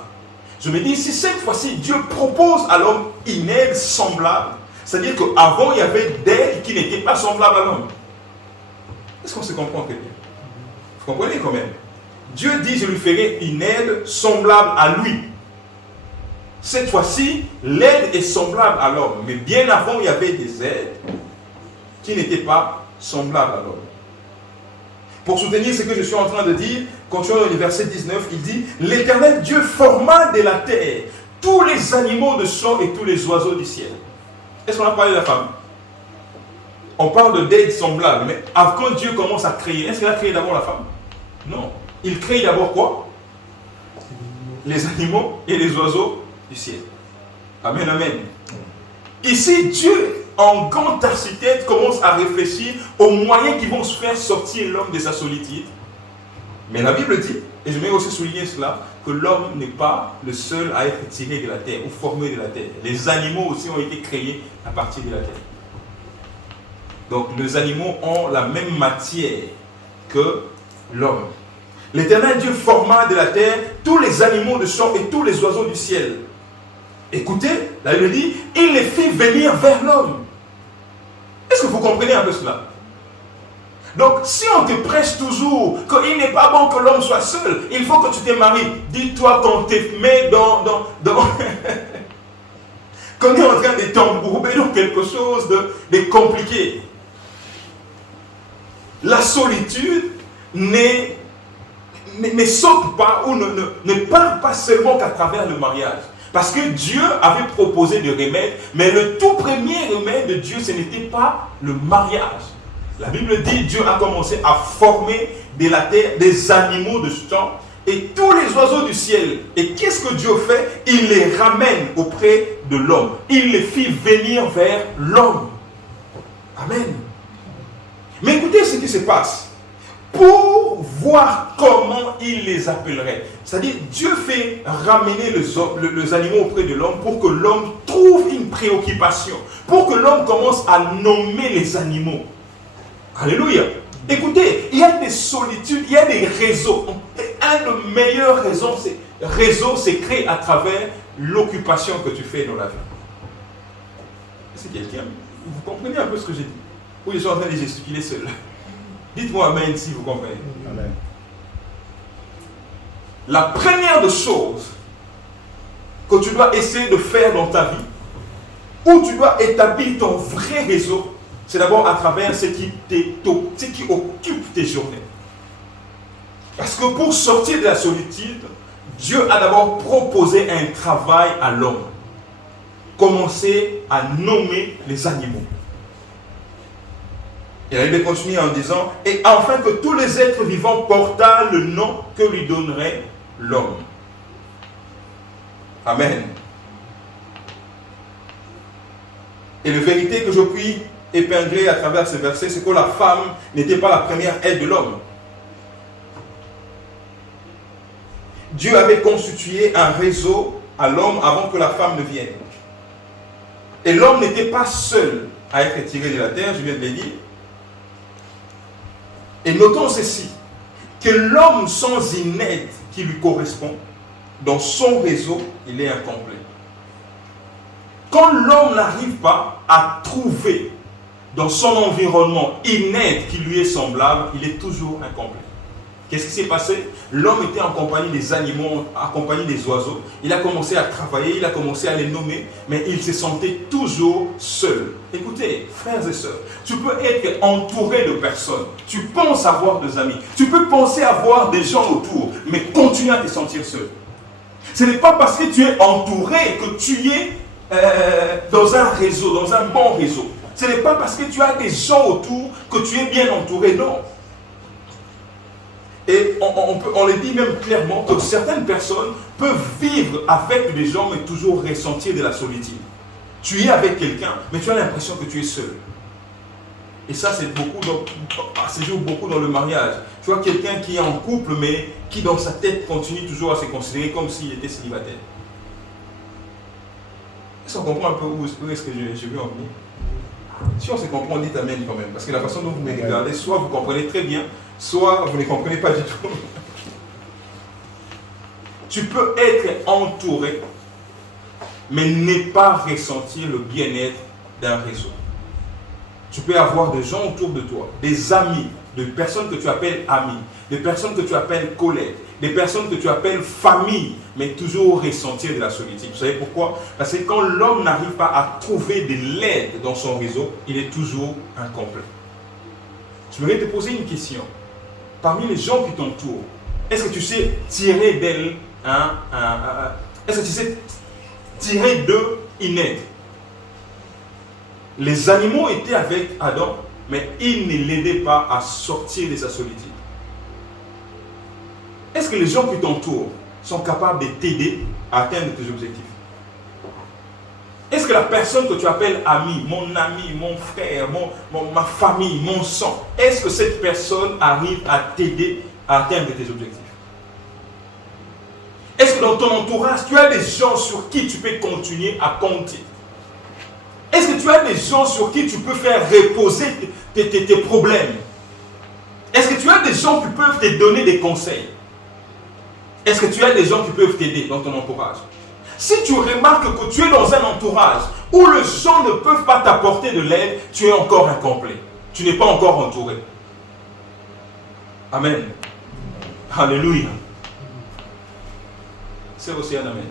Je me dis, si cette fois-ci, Dieu propose à l'homme une aide semblable, c'est-à-dire qu'avant, il y avait d'aides qui n'étaient pas semblables à l'homme. Est-ce qu'on se comprend très bien? Vous comprenez quand même? Dieu dit, je lui ferai une aide semblable à lui. Cette fois-ci, l'aide est semblable à l'homme. Mais bien avant, il y avait des aides qui n'étaient pas semblables à l'homme. Pour soutenir ce que je suis en train de dire, continuons dans le verset 19, il dit « L'Éternel Dieu forma de la terre tous les animaux de sang et tous les oiseaux du ciel. » Est-ce qu'on a parlé de la femme? On parle d'aide semblable, mais quand Dieu commence à créer, est-ce qu'il a créé d'abord la femme? Non. Il crée d'abord quoi? Les animaux et les oiseaux du ciel. Amen, amen. Ici, Dieu, en grand architecte, commence à réfléchir aux moyens qui vont se faire sortir l'homme de sa solitude. Mais la Bible dit, et je vais aussi souligner cela, que l'homme n'est pas le seul à être tiré de la terre ou formé de la terre. Les animaux aussi ont été créés à partir de la terre. Donc les animaux ont la même matière que l'homme. L'Éternel Dieu forma de la terre tous les animaux de champ et tous les oiseaux du ciel. Écoutez, la Bible dit, il les fit venir vers l'homme. Est-ce que vous comprenez un peu cela? Donc, si on te prêche toujours qu'il n'est pas bon que l'homme soit seul, il faut que tu te maries. Dis-toi qu'on te met dans qu'on est en train de t'embourber dans quelque chose de compliqué. La solitude ne saute pas ou ne part pas seulement qu'à travers le mariage. Parce que Dieu avait proposé des remèdes, mais le tout premier remède de Dieu, ce n'était pas le mariage. La Bible dit, Dieu a commencé à former de la terre des animaux de champ et tous les oiseaux du ciel. Et qu'est-ce que Dieu fait? Il les ramène auprès de l'homme. Il les fit venir vers l'homme. Amen. Mais écoutez ce qui se passe. Pour voir comment il les appellerait. C'est-à-dire, Dieu fait ramener les animaux auprès de l'homme pour que l'homme trouve une préoccupation. Pour que l'homme commence à nommer les animaux. Alléluia. Écoutez, il y a des solitudes, il y a des réseaux. Et un des meilleurs réseaux, c'est créé à travers l'occupation que tu fais dans la vie. C'est quelqu'un. Vous comprenez un peu ce que j'ai dit? Ou je suis en train de gesticuler seul? Dites-moi amen si vous comprenez. Amen. La première des choses que tu dois essayer de faire dans ta vie, où tu dois établir ton vrai réseau, c'est d'abord à travers ce qui occupe tes journées. Parce que pour sortir de la solitude, Dieu a d'abord proposé un travail à l'homme. Commencer à nommer les animaux. Et la Bible continue en disant, et afin que tous les êtres vivants portent le nom que lui donnerait l'homme. Amen. Et la vérité que je puis épingler à travers ce verset, c'est que la femme n'était pas la première aide de l'homme. Dieu avait constitué un réseau à l'homme avant que la femme ne vienne. Et l'homme n'était pas seul à être tiré de la terre, je viens de le dire. Et notons ceci, que l'homme sans une aide qui lui correspond, dans son réseau, il est incomplet. Quand l'homme n'arrive pas à trouver dans son environnement une aide qui lui est semblable, il est toujours incomplet. Qu'est-ce qui s'est passé? L'homme était en compagnie des animaux, en compagnie des oiseaux. Il a commencé à travailler, il a commencé à les nommer, mais il se sentait toujours seul. Écoutez, frères et sœurs, tu peux être entouré de personnes. Tu penses avoir des amis. Tu peux penser avoir des gens autour, mais continue à te sentir seul. Ce n'est pas parce que tu es entouré que tu es dans un réseau, dans un bon réseau. Ce n'est pas parce que tu as des gens autour que tu es bien entouré, non. Et on le dit même clairement que certaines personnes peuvent vivre avec des gens mais toujours ressentir de la solitude. Tu es avec quelqu'un mais tu as l'impression que tu es seul. Et ça c'est joue beaucoup dans le mariage. Tu vois quelqu'un qui est en couple mais qui dans sa tête continue toujours à se considérer comme s'il était célibataire. Est-ce qu'on comprend un peu où est-ce que je veux en venir? Si on se comprend, dites amen quand même. Parce que la façon dont vous me regardez, soit vous comprenez très bien, soit vous ne comprenez pas du tout. Tu peux être entouré, mais ne pas ressentir le bien-être d'un réseau. Tu peux avoir des gens autour de toi, des amis, des personnes que tu appelles amis, des personnes que tu appelles collègues, des personnes que tu appelles famille, mais toujours ressentir de la solitude. Vous savez pourquoi? Parce que quand l'homme n'arrive pas à trouver de l'aide dans son réseau, il est toujours incomplet. Je voudrais te poser une question. Parmi les gens qui t'entourent, est-ce que tu sais tirer d'elle est-ce que tu sais tirer d'eux une aide? Les animaux étaient avec Adam, mais ils ne l'aidaient pas à sortir de sa solitude. Est-ce que les gens qui t'entourent sont capables de t'aider à atteindre tes objectifs? Est-ce que la personne que tu appelles ami, mon frère, ma famille, mon sang, est-ce que cette personne arrive à t'aider à atteindre tes objectifs? Est-ce que dans ton entourage, tu as des gens sur qui tu peux continuer à compter? Est-ce que tu as des gens sur qui tu peux faire reposer tes problèmes? Est-ce que tu as des gens qui peuvent te donner des conseils? Est-ce que tu as des gens qui peuvent t'aider dans ton entourage? Si tu remarques que tu es dans un entourage où les gens ne peuvent pas t'apporter de l'aide, tu es encore incomplet. Tu n'es pas encore entouré. Amen. Alléluia. C'est aussi un amen.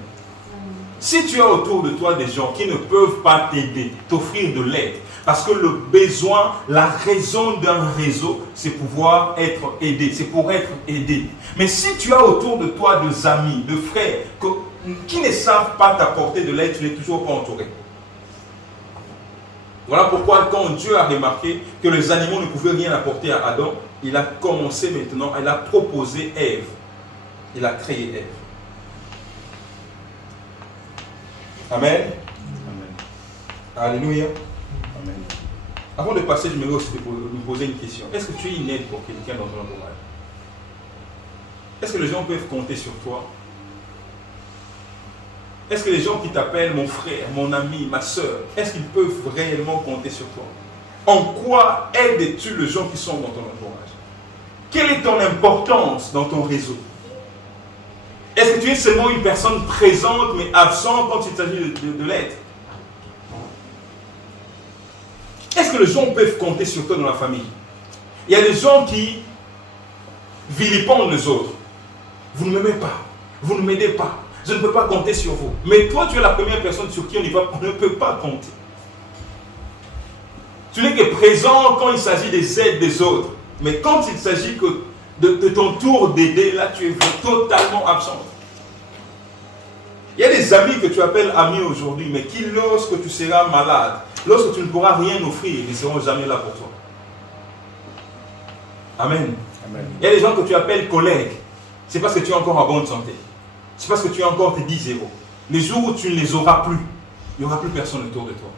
Si tu as autour de toi des gens qui ne peuvent pas t'aider, t'offrir de l'aide, parce que le besoin, la raison d'un réseau, c'est pouvoir être aidé, c'est pour être aidé. Mais si tu as autour de toi des amis, des frères, qui ne savent pas t'apporter de l'aide, tu n'es toujours pas entouré. Voilà pourquoi quand Dieu a remarqué que les animaux ne pouvaient rien apporter à Adam, il a commencé maintenant, il a proposé Ève. Il a créé Ève. Amen. Amen. Alléluia. Amen. Avant de passer, je me vais aussi me poser une question. Est-ce que tu es une aide pour quelqu'un dans ton entourage? Est-ce que les gens peuvent compter sur toi? Est-ce que les gens qui t'appellent mon frère, mon ami, ma soeur, est-ce qu'ils peuvent réellement compter sur toi? En quoi aides-tu les gens qui sont dans ton entourage? Quelle est ton importance dans ton réseau? Est-ce que tu es seulement une personne présente mais absente quand il s'agit de l'aide? Est-ce que les gens peuvent compter sur toi dans la famille? Il y a des gens qui vilipendent les autres. Vous ne m'aimez pas, vous ne m'aidez pas, je ne peux pas compter sur vous. Mais toi, tu es la première personne sur qui on ne peut pas compter. Tu n'es que présent quand il s'agit des aides des autres. Mais quand il s'agit que de ton tour d'aider, là, tu es totalement absent. Il y a des amis que tu appelles amis aujourd'hui, mais qui, lorsque tu seras malade, lorsque tu ne pourras rien offrir, ils ne seront jamais là pour toi. Amen. Amen. Il y a des gens que tu appelles collègues, c'est parce que tu es encore en bonne santé. C'est parce que tu as encore tes 10 euros. Les jours où tu ne les auras plus, il n'y aura plus personne autour de toi.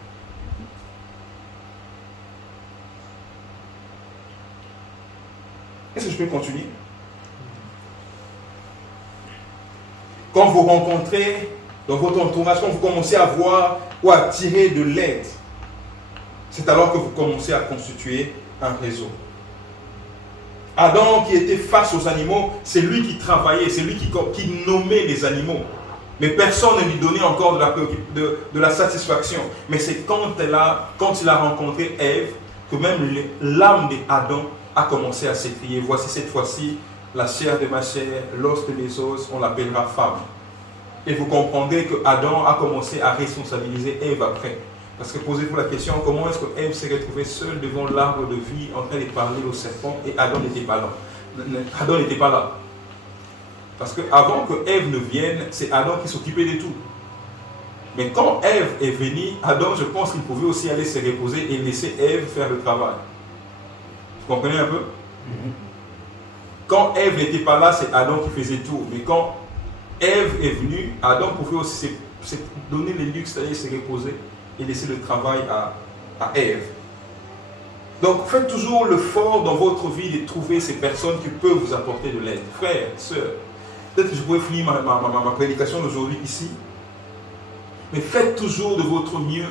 Est-ce que je peux continuer? Quand vous rencontrez dans votre entourage, quand vous commencez à voir ou à tirer de l'aide, c'est alors que vous commencez à constituer un réseau. Adam, qui était face aux animaux, c'est lui qui travaillait, c'est lui qui nommait les animaux. Mais personne ne lui donnait encore de la satisfaction. Mais c'est quand il a rencontré Ève, que même l'âme d'Adam a commencé à s'écrier. Voici cette fois-ci la chair de ma chair, l'os de mes os, on l'appellera femme. Et vous comprendrez que Adam a commencé à responsabiliser Ève après. Parce que posez-vous la question, comment est-ce que Ève s'est retrouvée seule devant l'arbre de vie en train de parler au serpent et Adam n'était pas là. Adam n'était pas là. Parce qu'avant que Ève ne vienne, c'est Adam qui s'occupait de tout. Mais quand Ève est venue, Adam, je pense qu'il pouvait aussi aller se reposer et laisser Ève faire le travail. Vous comprenez un peu? Quand Ève n'était pas là, c'est Adam qui faisait tout. Mais quand Ève est venue, Adam pouvait aussi se donner le luxe d'aller se reposer et laisser le travail à Ève. Donc faites toujours l'effort dans votre vie de trouver ces personnes qui peuvent vous apporter de l'aide. Frères, sœurs, peut-être que je pourrais finir ma prédication d'aujourd'hui ici. Mais faites toujours de votre mieux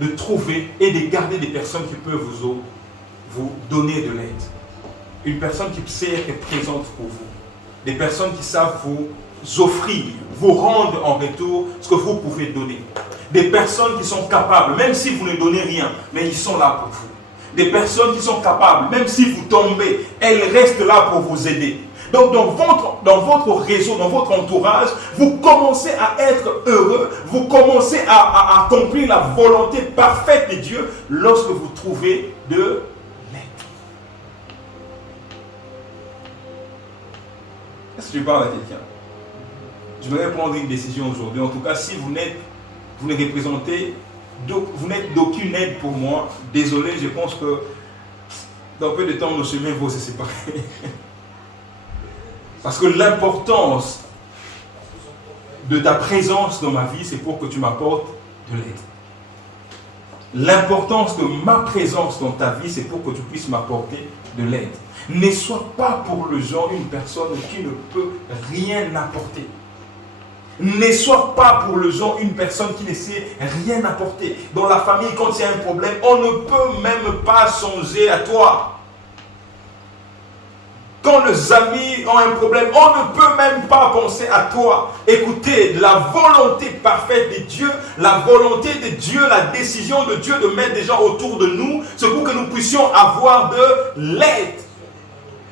de trouver et de garder des personnes qui peuvent vous donner de l'aide. Une personne qui sait être présente pour vous. Des personnes qui savent vous offrir, vous rendre en retour ce que vous pouvez donner. Des personnes qui sont capables, même si vous ne donnez rien, mais ils sont là pour vous. Des personnes qui sont capables, même si vous tombez, elles restent là pour vous aider. Donc dans votre réseau, dans votre entourage, vous commencez à être heureux, vous commencez à accomplir la volonté parfaite de Dieu lorsque vous trouvez de l'aide. Est-ce que je parle à quelqu'un? Je vais prendre une décision aujourd'hui. En tout cas, si vous n'êtes d'aucune aide pour moi, désolé, je pense que dans peu de temps, nos chemins vont se séparer. Parce que l'importance de ta présence dans ma vie, c'est pour que tu m'apportes de l'aide. L'importance de ma présence dans ta vie, c'est pour que tu puisses m'apporter de l'aide. Ne sois pas pour le genre une personne qui ne peut rien apporter. Ne sois pas pour le genre une personne qui ne sait rien apporter. Dans la famille, quand il y a un problème, on ne peut même pas songer à toi. Quand les amis ont un problème, on ne peut même pas penser à toi. Écoutez, la volonté parfaite de Dieu, la volonté de Dieu, la décision de Dieu de mettre des gens autour de nous, c'est pour que nous puissions avoir de l'aide.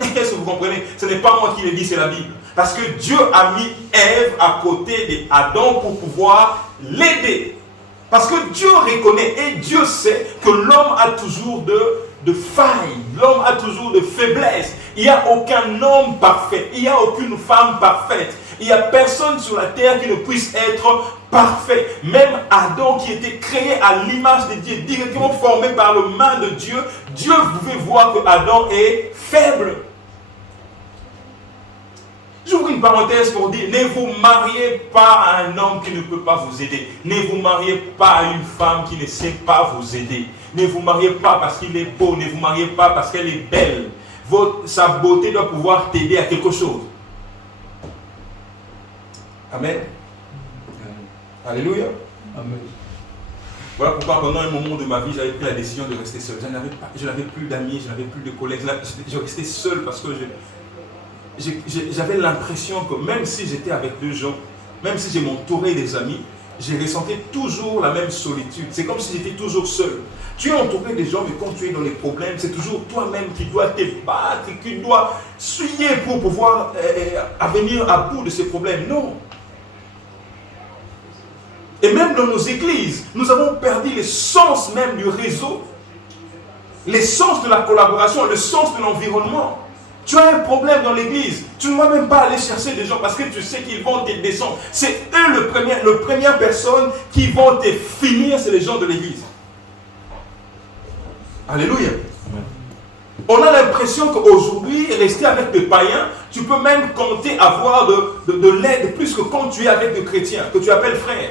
Est-ce que vous comprenez? Ce n'est pas moi qui le dis, c'est la Bible. Parce que Dieu a mis Ève à côté d'Adam pour pouvoir l'aider. Parce que Dieu reconnaît et Dieu sait que l'homme a toujours de failles, l'homme a toujours de faiblesses. Il n'y a aucun homme parfait, il n'y a aucune femme parfaite. Il n'y a personne sur la terre qui ne puisse être parfait. Même Adam qui était créé à l'image de Dieu, directement formé par la main de Dieu, Dieu pouvait voir que Adam est faible. J'ouvre une parenthèse pour dire, ne vous mariez pas à un homme qui ne peut pas vous aider. Ne vous mariez pas à une femme qui ne sait pas vous aider. Ne vous mariez pas parce qu'il est beau. Ne vous mariez pas parce qu'elle est belle. Sa beauté doit pouvoir t'aider à quelque chose. Amen. Alléluia. Amen. Voilà pourquoi pendant un moment de ma vie, j'avais pris la décision de rester seul. Je n'avais plus d'amis, je n'avais plus de collègues. Je restais seul parce que j'avais l'impression que même si j'étais avec deux gens, même si je m'entourais des amis, je ressentais toujours la même solitude. C'est comme si j'étais toujours seul. Tu es entouré des gens, mais quand tu es dans les problèmes, c'est toujours toi-même qui dois te battre, qui dois suyer pour pouvoir venir à bout de ces problèmes. Non. Et même dans nos églises, nous avons perdu le sens même du réseau, le sens de la collaboration, le sens de l'environnement. Tu as un problème dans l'église, tu ne vas même pas aller chercher des gens parce que tu sais qu'ils vont te descendre. C'est eux les premières personnes qui vont te finir, c'est les gens de l'église. Alléluia. On a l'impression qu'aujourd'hui, rester avec des païens, tu peux même compter avoir de l'aide plus que quand tu es avec des chrétiens, que tu appelles frères.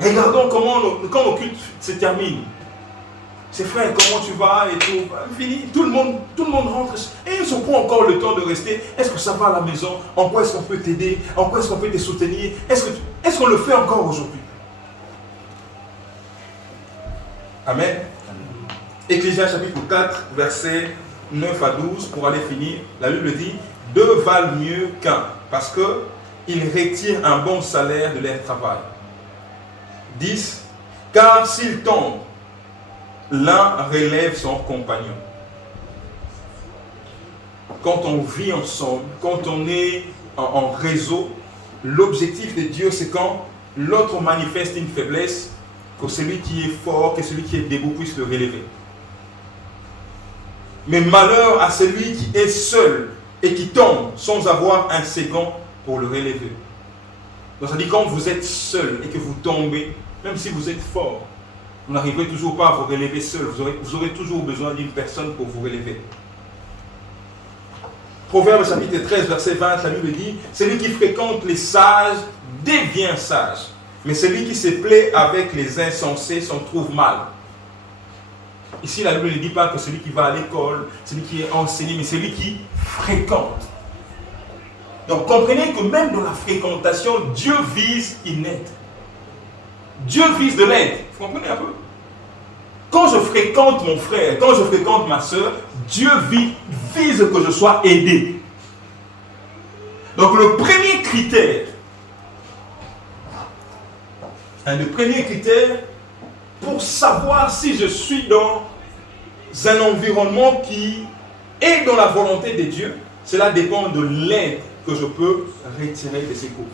Regardons quand nos cultes se terminent. C'est frère, comment tu vas et tout. Fini. Tout le monde rentre. Et ils ne prend encore le temps de rester. Est-ce que ça va à la maison? En quoi est-ce qu'on peut t'aider? En quoi est-ce qu'on peut te soutenir? Est-ce qu'on le fait encore aujourd'hui? Amen. Ecclésias chapitre 4, versets 9 à 12, pour aller finir. La Bible dit, deux valent mieux qu'un, parce qu'ils retirent un bon salaire de leur travail. 10. Car s'ils tombent, l'un relève son compagnon. Quand on vit ensemble, quand on est en réseau, l'objectif de Dieu, c'est quand l'autre manifeste une faiblesse, que celui qui est fort, que celui qui est debout puisse le relever. Mais malheur à celui qui est seul et qui tombe sans avoir un second pour le relever. Donc ça dit quand vous êtes seul et que vous tombez, même si vous êtes fort, vous n'arriverez toujours pas à vous relever seul. Vous aurez toujours besoin d'une personne pour vous relever. Proverbe chapitre 13, verset 20, la Bible dit, celui qui fréquente les sages devient sage. Mais celui qui se plaît avec les insensés s'en trouve mal. Ici, la Bible ne dit pas que celui qui va à l'école, celui qui est enseigné, mais celui qui fréquente. Donc, comprenez que même dans la fréquentation, Dieu vise une aide. Dieu vise de l'aide. Vous comprenez un peu? Quand je fréquente mon frère, quand je fréquente ma soeur, Dieu vise que je sois aidé. Donc, le premier critère, un des premiers critères pour savoir si je suis dans un environnement qui Et dans la volonté de Dieu, cela dépend de l'aide que je peux retirer de ces cours.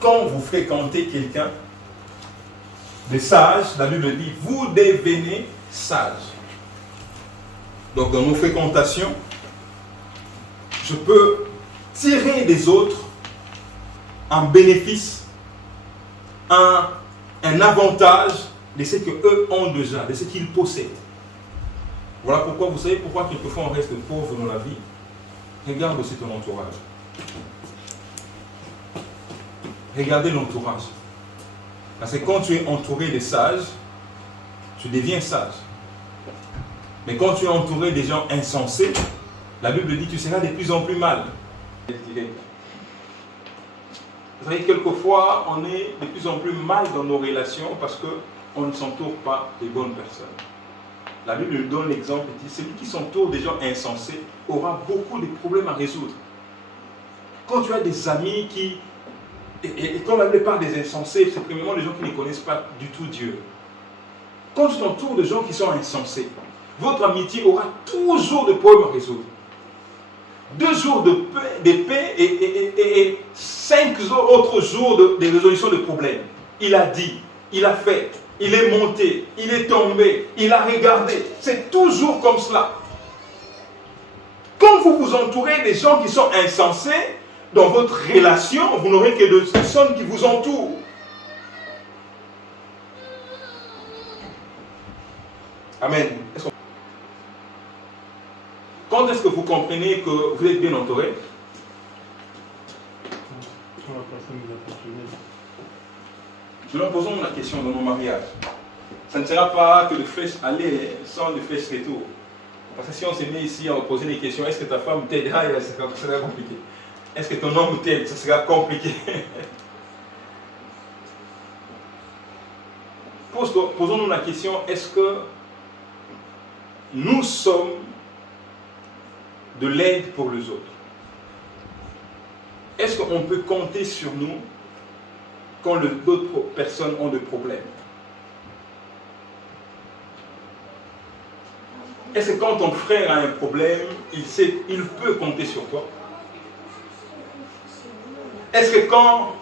Quand vous fréquentez quelqu'un de sage, la Bible dit, vous devenez sage. Donc dans nos fréquentations, je peux tirer des autres un bénéfice, un avantage de ce qu'eux ont déjà, de ce qu'ils possèdent. Voilà pourquoi, vous savez pourquoi quelquefois on reste pauvre dans la vie. Regarde aussi ton entourage. Regardez l'entourage. Parce que quand tu es entouré de sages, tu deviens sage. Mais quand tu es entouré des gens insensés, la Bible dit que tu seras de plus en plus mal. Vous savez, quelquefois, on est de plus en plus mal dans nos relations parce qu'on ne s'entoure pas des bonnes personnes. La Bible nous donne l'exemple, dit, celui qui s'entoure des gens insensés aura beaucoup de problèmes à résoudre. Quand tu as des amis qui... Et quand la Bible parle des insensés, c'est premièrement des gens qui ne connaissent pas du tout Dieu. Quand tu t'entoures de gens qui sont insensés, votre amitié aura toujours des problèmes à résoudre. 2 jours de paix et 5 autres jours de résolution de problèmes. Il a dit, il a fait, il est monté, il est tombé, il a regardé. C'est toujours comme cela. Quand vous vous entourez des gens qui sont insensés, dans votre relation, vous n'aurez que des personnes qui vous entourent. Amen. Quand est-ce que vous comprenez que vous êtes bien entouré? Quand la personne vous a passionné. Nous leur posons la question dans nos mariages. Ça ne sera pas que de flèches aller sans de flèches retour. Parce que si on se met ici à poser des questions, est-ce que ta femme t'aide? Ah, ça sera compliqué. Est-ce que ton homme t'aide? Ça sera compliqué. Posons-nous la question, est-ce que nous sommes de l'aide pour les autres? Est-ce qu'on peut compter sur nous quand d'autres personnes ont des problèmes? Est-ce que quand ton frère a un problème, il peut compter sur toi? Est-ce que quand...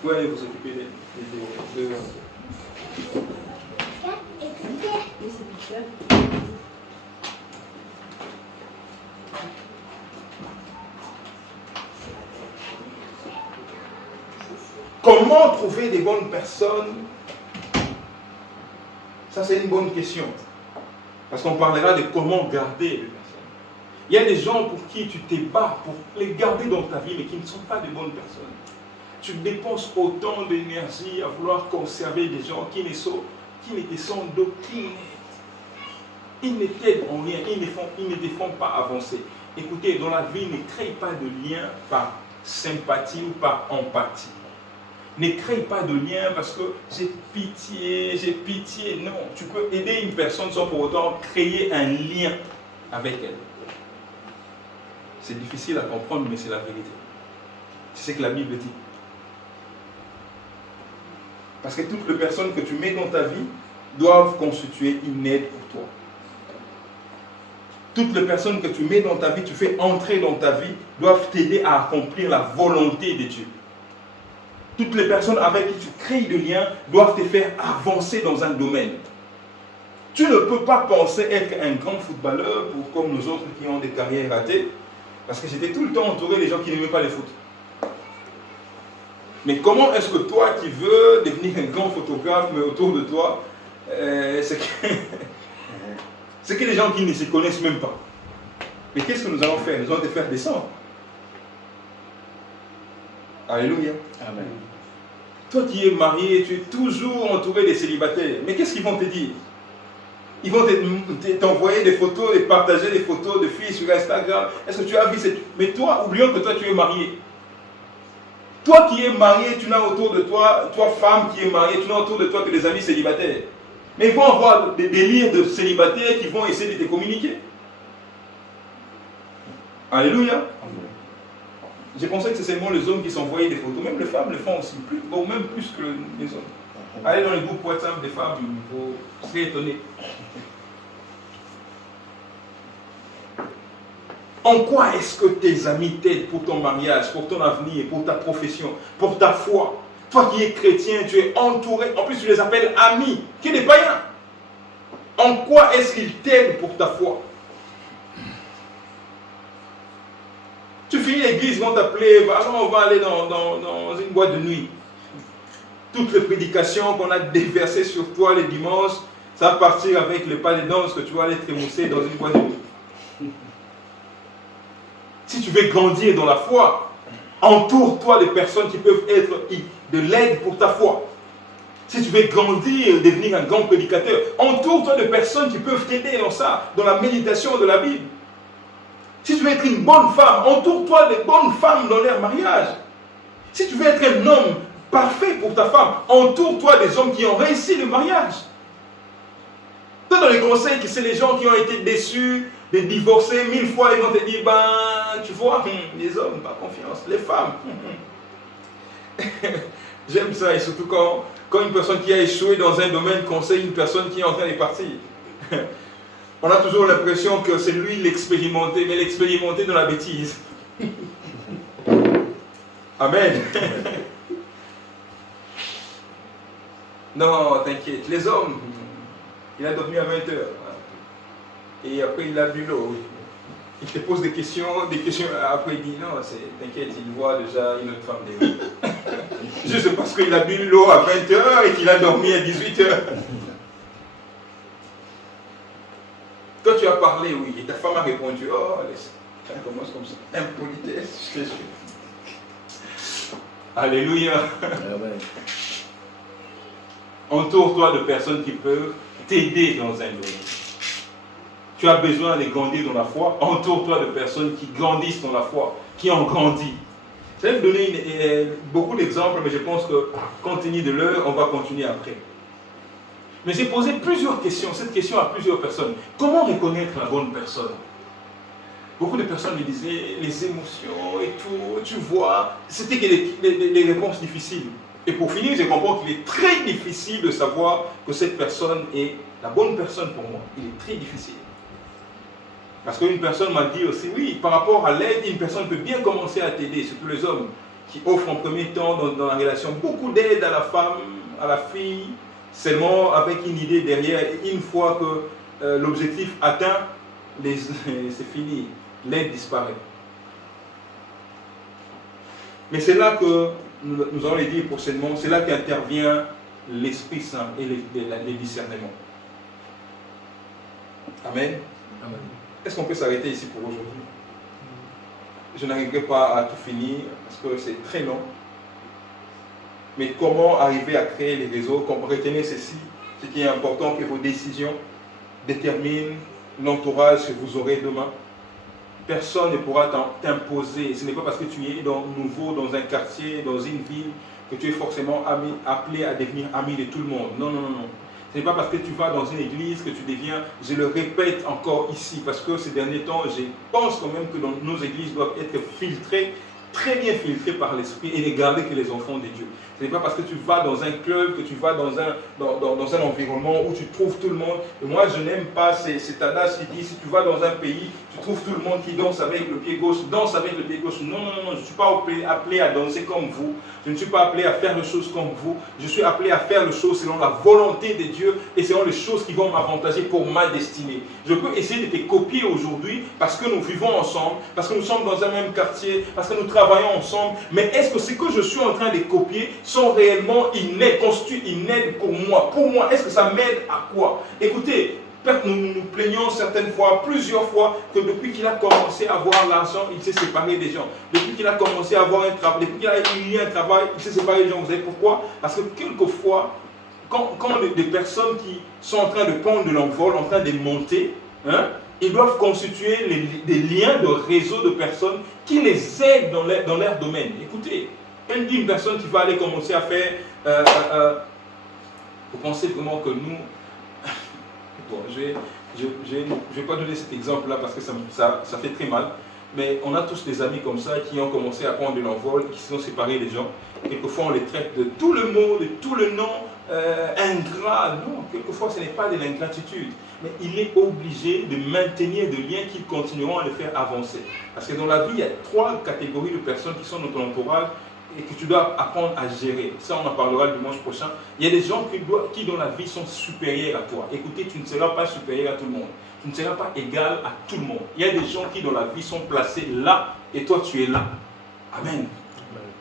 Vous allez vous occuper de... Comment trouver des bonnes personnes? Ça, c'est une bonne question. Parce qu'on parlera de comment garder les personnes. Il y a des gens pour qui tu te bats pour les garder dans ta vie, mais qui ne sont pas de bonnes personnes. Tu dépenses autant d'énergie à vouloir conserver des gens qui ne te sont d'aucune aide. Ils ne t'aident en rien, ils ne te font pas avancer. Écoutez, dans la vie, ne crée pas de lien par sympathie ou par empathie. Ne crée pas de lien parce que j'ai pitié. Non, tu peux aider une personne sans pour autant créer un lien avec elle. C'est difficile à comprendre, mais c'est la vérité. C'est ce que la Bible dit. Parce que toutes les personnes que tu mets dans ta vie doivent constituer une aide pour toi. Toutes les personnes que tu mets dans ta vie, tu fais entrer dans ta vie, doivent t'aider à accomplir la volonté de Dieu. Toutes les personnes avec qui tu crées des liens doivent te faire avancer dans un domaine. Tu ne peux pas penser être un grand footballeur comme nous autres qui ont des carrières ratées, parce que j'étais tout le temps entouré des gens qui n'aimaient pas le foot. Mais comment est-ce que toi, tu veux devenir un grand photographe, mais autour de toi, c'est que les gens qui ne se connaissent même pas. Mais qu'est-ce que nous allons faire? Nous allons te faire descendre. Alléluia. Amen. Toi qui es marié, tu es toujours entouré des célibataires. Mais qu'est-ce qu'ils vont te dire? Ils vont t'envoyer des photos, et partager des photos de filles sur Instagram. Est-ce que tu as vu cette... Mais toi, oublions que toi tu es marié. Toi qui es marié, tu n'as autour de toi, toi femme qui es mariée, tu n'as autour de toi que des amis célibataires. Mais ils vont avoir des délires de célibataires qui vont essayer de te communiquer. Alléluia. Amen. J'ai pensé que c'est seulement les hommes qui s'envoyaient des photos. Même les femmes le font aussi. Même plus que les hommes. Allez dans les groupes WhatsApp des femmes, vous serez étonnés. En quoi est-ce que tes amis t'aident pour ton mariage, pour ton avenir, pour ta profession, pour ta foi? Toi qui es chrétien, tu es entouré, en plus tu les appelles amis, qui est des païens. En quoi est-ce qu'ils t'aident pour ta foi? Tu finis l'église, ils vont t'appeler, on va aller dans une boîte de nuit. Toutes les prédications qu'on a déversées sur toi les dimanches, ça va partir avec le pas de danse que tu vas aller trémousser dans une boîte de nuit. Si tu veux grandir dans la foi, entoure-toi de personnes qui peuvent être de l'aide pour ta foi. Si tu veux grandir, devenir un grand prédicateur, entoure-toi de personnes qui peuvent t'aider dans ça, dans la méditation de la Bible. Si tu veux être une bonne femme, entoure-toi de bonnes femmes dans leur mariage. Si tu veux être un homme parfait pour ta femme, entoure-toi des hommes qui ont réussi le mariage. Toi, dans les conseils, c'est les gens qui ont été déçus, des divorcés 1000 fois, ils vont te dire, tu vois, les hommes, pas confiance, les femmes. J'aime ça, et surtout quand une personne qui a échoué dans un domaine conseille une personne qui est en train de partir. On a toujours l'impression que c'est lui l'expérimenté, mais l'expérimenté dans la bêtise. Amen. Non, t'inquiète, les hommes, il a dormi à 20h. Et après il a bu l'eau. Il te pose des questions, après il dit non, t'inquiète, il voit déjà une autre femme déjà. Juste parce qu'il a bu l'eau à 20h et qu'il a dormi à 18h. Toi tu as parlé, oui, et ta femme a répondu, oh, ça commence comme ça. Impolitesse, je te jure. Alléluia. Entoure-toi de personnes qui peuvent t'aider dans un domaine. Tu as besoin de grandir dans la foi, entoure-toi de personnes qui grandissent dans la foi, qui ont grandi. Je vais vous donner beaucoup d'exemples, mais je pense que compte tenu de l'heure, on va continuer après. Mais j'ai posé plusieurs questions, cette question à plusieurs personnes. Comment reconnaître la bonne personne? Beaucoup de personnes me disaient les émotions et tout, tu vois, c'était les réponses difficiles. Et pour finir, je comprends qu'il est très difficile de savoir que cette personne est la bonne personne pour moi. Il est très difficile. Parce qu'une personne m'a dit aussi, oui, par rapport à l'aide, une personne peut bien commencer à t'aider, surtout les hommes qui offrent en premier temps dans la relation beaucoup d'aide à la femme, à la fille, seulement avec une idée derrière. Et une fois que l'objectif atteint, c'est fini, l'aide disparaît. Mais c'est là que nous allons le dire prochainement, c'est là qu'intervient l'Esprit Saint et les discernements. Amen. Amen. Est-ce qu'on peut s'arrêter ici pour aujourd'hui? Je n'arriverai pas à tout finir parce que c'est très long. Mais comment arriver à créer les réseaux? Retenez ceci, ce qui est important, que vos décisions déterminent l'entourage que vous aurez demain. Personne ne pourra t'imposer. Ce n'est pas parce que tu es nouveau dans un quartier, dans une ville, que tu es forcément appelé à devenir ami de tout le monde. Non, non, non, non. Ce n'est pas parce que tu vas dans une église que tu deviens, je le répète encore ici, parce que ces derniers temps, je pense quand même que nos églises doivent être filtrées, très bien filtrées par l'Esprit et ne garder que les enfants de Dieu. Ce n'est pas parce que tu vas dans un club, que tu vas dans un environnement où tu trouves tout le monde. Et moi, je n'aime pas cet adage qui dit, si tu vas dans un pays, tu trouves tout le monde qui danse avec le pied gauche, danse avec le pied gauche. Non, non, non, je ne suis pas appelé à danser comme vous. Je ne suis pas appelé à faire les choses comme vous. Je suis appelé à faire les choses selon la volonté de Dieu et selon les choses qui vont m'avantager pour ma destinée. Je peux essayer de te copier aujourd'hui parce que nous vivons ensemble, parce que nous sommes dans un même quartier, parce que nous travaillons ensemble. Mais est-ce que ce que je suis en train de copier sont réellement inédits, constituent inédits pour moi? Pour moi, est-ce que ça m'aide à quoi? Écoutez, nous nous plaignons certaines fois, plusieurs fois, que depuis qu'il a commencé à avoir l'argent, il s'est séparé des gens. Depuis qu'il a commencé à avoir un travail, depuis qu'il a eu un travail, il s'est séparé des gens. Vous savez pourquoi? Parce que quelquefois, quand des personnes qui sont en train de prendre de l'envol, en train de monter, ils doivent constituer des liens de réseau de personnes qui les aident dans leur domaine. Écoutez, une personne qui va aller commencer à faire... vous pensez vraiment que nous... Bon, je ne vais pas donner cet exemple-là parce que ça fait très mal. Mais on a tous des amis comme ça qui ont commencé à prendre de l'envol, qui se sont séparés des gens. Quelquefois, on les traite de tout le mot, de tout le nom, ingrat. Non, quelquefois ce n'est pas de l'ingratitude. Mais il est obligé de maintenir des liens qui continueront à le faire avancer. Parce que dans la vie, il y a 3 catégories de personnes qui sont dans ton entourage et que tu dois apprendre à gérer. Ça, on en parlera le dimanche prochain. Il y a des gens qui dans la vie sont supérieurs à toi. Écoutez, tu ne seras pas supérieur à tout le monde. Tu ne seras pas égal à tout le monde. Il y a des gens qui dans la vie sont placés là et toi tu es là. Amen.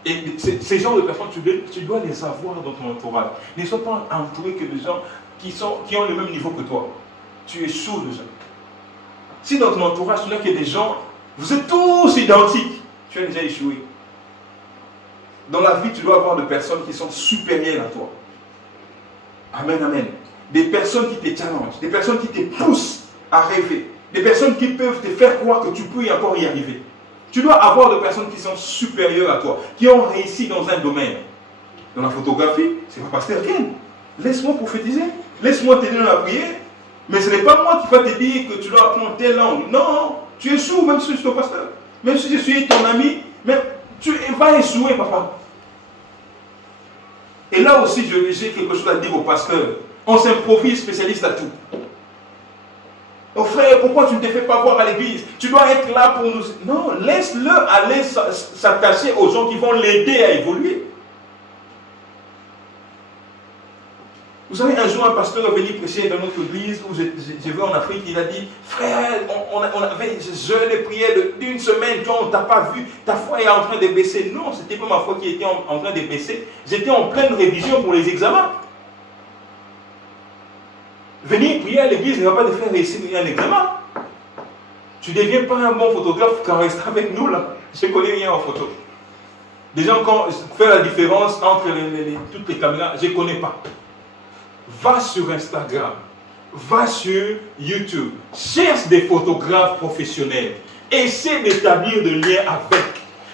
Et ces genres de personnes, tu dois les avoir dans ton entourage. Ne sois pas entouré que de gens qui ont le même niveau que toi. Tu es sourd déjà. Si dans ton entourage, tu n'as que des gens, vous êtes tous identiques, tu as déjà échoué. Dans la vie, tu dois avoir des personnes qui sont supérieures à toi. Amen, amen. Des personnes qui te challengent, des personnes qui te poussent à rêver, des personnes qui peuvent te faire croire que tu peux encore y arriver. Tu dois avoir des personnes qui sont supérieures à toi, qui ont réussi dans un domaine. Dans la photographie, c'est pas pasteur Ken. Laisse-moi prophétiser, laisse-moi t'aider dans la prière. Mais ce n'est pas moi qui va te dire que tu dois apprendre telle langue. Non, tu es sourd, même si je suis ton pasteur. Même si je suis ton ami, mais tu vas échouer, papa. Et là aussi, j'ai quelque chose à dire au pasteur. On s'improvise spécialiste à tout. Oh frère, pourquoi tu ne te fais pas voir à l'église? Tu dois être là pour nous. Non, laisse-le aller s'attacher aux gens qui vont l'aider à évoluer. Vous savez, un jour, un pasteur est venu prêcher dans notre église où je vais en Afrique. Il a dit, frère, on avait jeûné et prié d'une semaine, toi, on ne t'a pas vu, ta foi est en train de baisser. Non, ce n'était pas ma foi qui était en train de baisser. J'étais en pleine révision pour les examens. Venir prier à l'église ne va pas te faire réussir un examen. Tu ne deviens pas un bon photographe quand reste avec nous là. Je ne connais rien en photo. Des gens qui font la différence entre toutes les caméras, je ne connais pas. Va sur Instagram, va sur YouTube, cherche des photographes professionnels. Essaie d'établir des liens avec.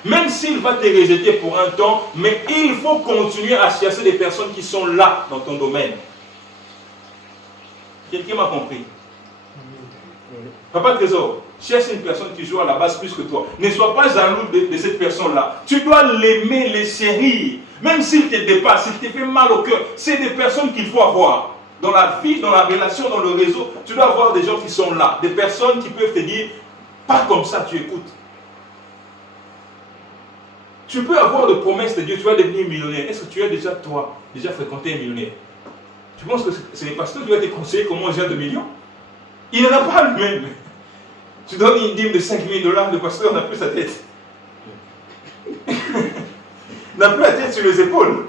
Même s'il va te rejeter pour un temps, mais il faut continuer à chercher des personnes qui sont là dans ton domaine. Quelqu'un m'a compris? Papa Trésor, cherche une personne qui joue à la base plus que toi. Ne sois pas jaloux de cette personne-là. Tu dois l'aimer, les chérir. Même s'il te dépasse, s'il te fait mal au cœur, c'est des personnes qu'il faut avoir. Dans la vie, dans la relation, dans le réseau, tu dois avoir des gens qui sont là. Des personnes qui peuvent te dire, pas comme ça, tu écoutes. Tu peux avoir de promesses de Dieu, tu vas devenir millionnaire. Est-ce que tu as déjà, toi, fréquenté un millionnaire? Tu penses que c'est les pasteurs qui vont te conseiller comment gérer 2 millions? Il n'en a pas lui-même. Tu donnes une dîme de 5 000 $, le pasteur n'a plus sa tête. N'a plus la tête sur les épaules.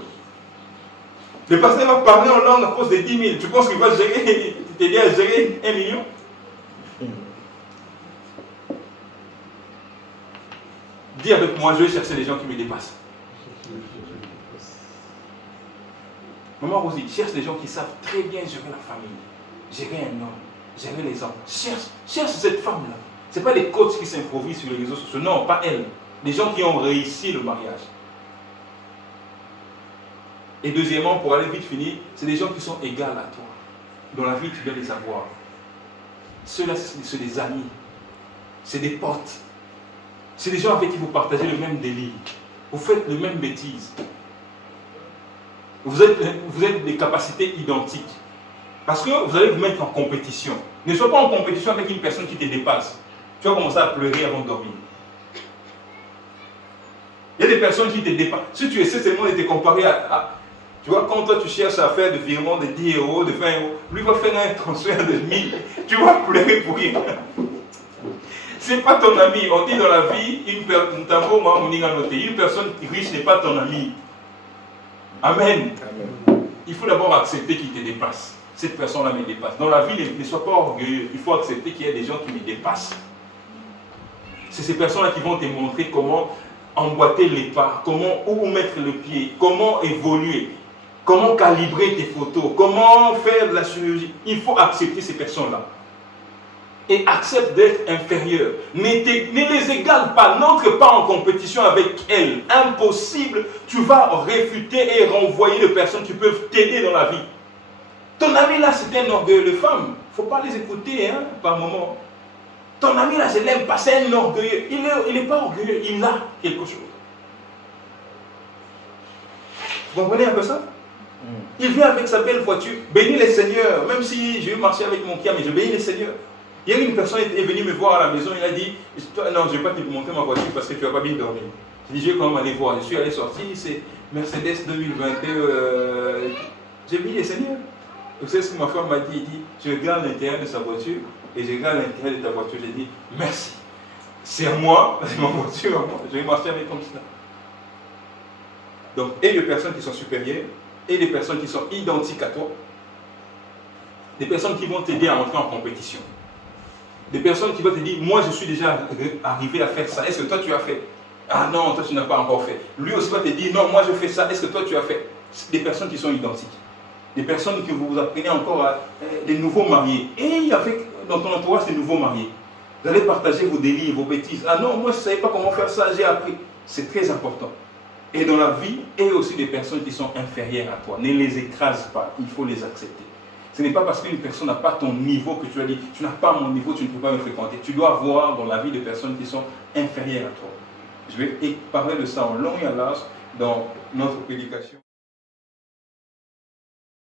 Le pasteur va parler en langue à cause des 10 000. Tu penses qu'il va t'aider à gérer 1 million? Dis avec moi, je vais chercher les gens qui me dépassent. Maman Rosie, cherche des gens qui savent très bien gérer la famille, gérer un homme, gérer les hommes. Cherche cette femme-là. Ce n'est pas des coachs qui s'improvisent sur les réseaux sociaux. Non, pas elle. Des gens qui ont réussi le mariage. Et deuxièmement, pour aller vite finir, c'est des gens qui sont égaux à toi. Dans la vie, tu dois les avoir. Ceux-là, c'est des amis. C'est des potes. C'est des gens avec qui vous partagez le même délire. Vous faites les mêmes bêtises. Vous êtes des capacités identiques. Parce que vous allez vous mettre en compétition. Ne sois pas en compétition avec une personne qui te dépasse. Tu vas commencer à pleurer avant de dormir. Il y a des personnes qui te dépassent. Si tu essaies seulement de te comparer à tu vois, quand toi tu cherches à faire des virements de 10 €, de 20 €, lui va faire un transfert de 1000. Tu vas pleurer pour rien. Ce n'est pas ton ami. On dit dans la vie, une personne riche n'est pas ton ami. Amen. Amen. Il faut d'abord accepter qu'il te dépasse. Cette personne-là me dépasse. Dans la vie, ne sois pas orgueilleux. Il faut accepter qu'il y a des gens qui me dépassent. C'est ces personnes-là qui vont te montrer comment emboîter les pas, où mettre le pied, comment évoluer, comment calibrer tes photos, comment faire de la chirurgie. Il faut accepter ces personnes-là. Et accepte d'être inférieur. Ne les égale pas, n'entre pas en compétition avec elles. Impossible, tu vas réfuter et renvoyer les personnes qui peuvent t'aider dans la vie. Ton ami là, c'est un orgueilleux de femme. Il ne faut pas les écouter par moment. Ton ami là, je l'aime pas, c'est un orgueilleux. Il n'est pas orgueilleux, il a quelque chose. Vous comprenez un peu ça? Il vient avec sa belle voiture, bénis les seigneurs, même si je vais marcher avec mon Kia, mais je bénis les seigneurs. Il y a une personne qui est venue me voir à la maison, il a dit, non, je ne vais pas te montrer ma voiture parce que tu n'as pas bien dormi. Je dis, je vais quand même aller voir. Je suis allé sortir, c'est Mercedes 2022, j'ai béni les seigneurs. Vous savez ce que ma femme m'a dit, il dit, je regarde l'intérieur de sa voiture et je regarde l'intérieur de ta voiture. J'ai dit, merci. C'est à moi, c'est ma voiture à moi, je vais marcher avec comme ça. Donc, et les personnes qui sont supérieures, et les personnes qui sont identiques à toi, des personnes qui vont t'aider à entrer en compétition, des personnes qui vont te dire, moi je suis déjà arrivé à faire ça, est-ce que toi tu as fait? Ah non, toi tu n'as pas encore fait. Lui aussi va te dire, non, moi je fais ça, est-ce que toi tu as fait? Des personnes qui sont identiques, des personnes que vous apprenez encore à des nouveaux mariés, et avec dans ton entourage des nouveaux mariés. Vous allez partager vos délires, vos bêtises. Ah non, moi je ne savais pas comment faire ça, j'ai appris. C'est très important. Et dans la vie, et aussi des personnes qui sont inférieures à toi. Ne les écrase pas, il faut les accepter. Ce n'est pas parce qu'une personne n'a pas ton niveau que tu as dit, tu n'as pas mon niveau, tu ne peux pas me fréquenter. Tu dois voir dans la vie des personnes qui sont inférieures à toi. Je vais parler de ça en long et en large dans notre prédication.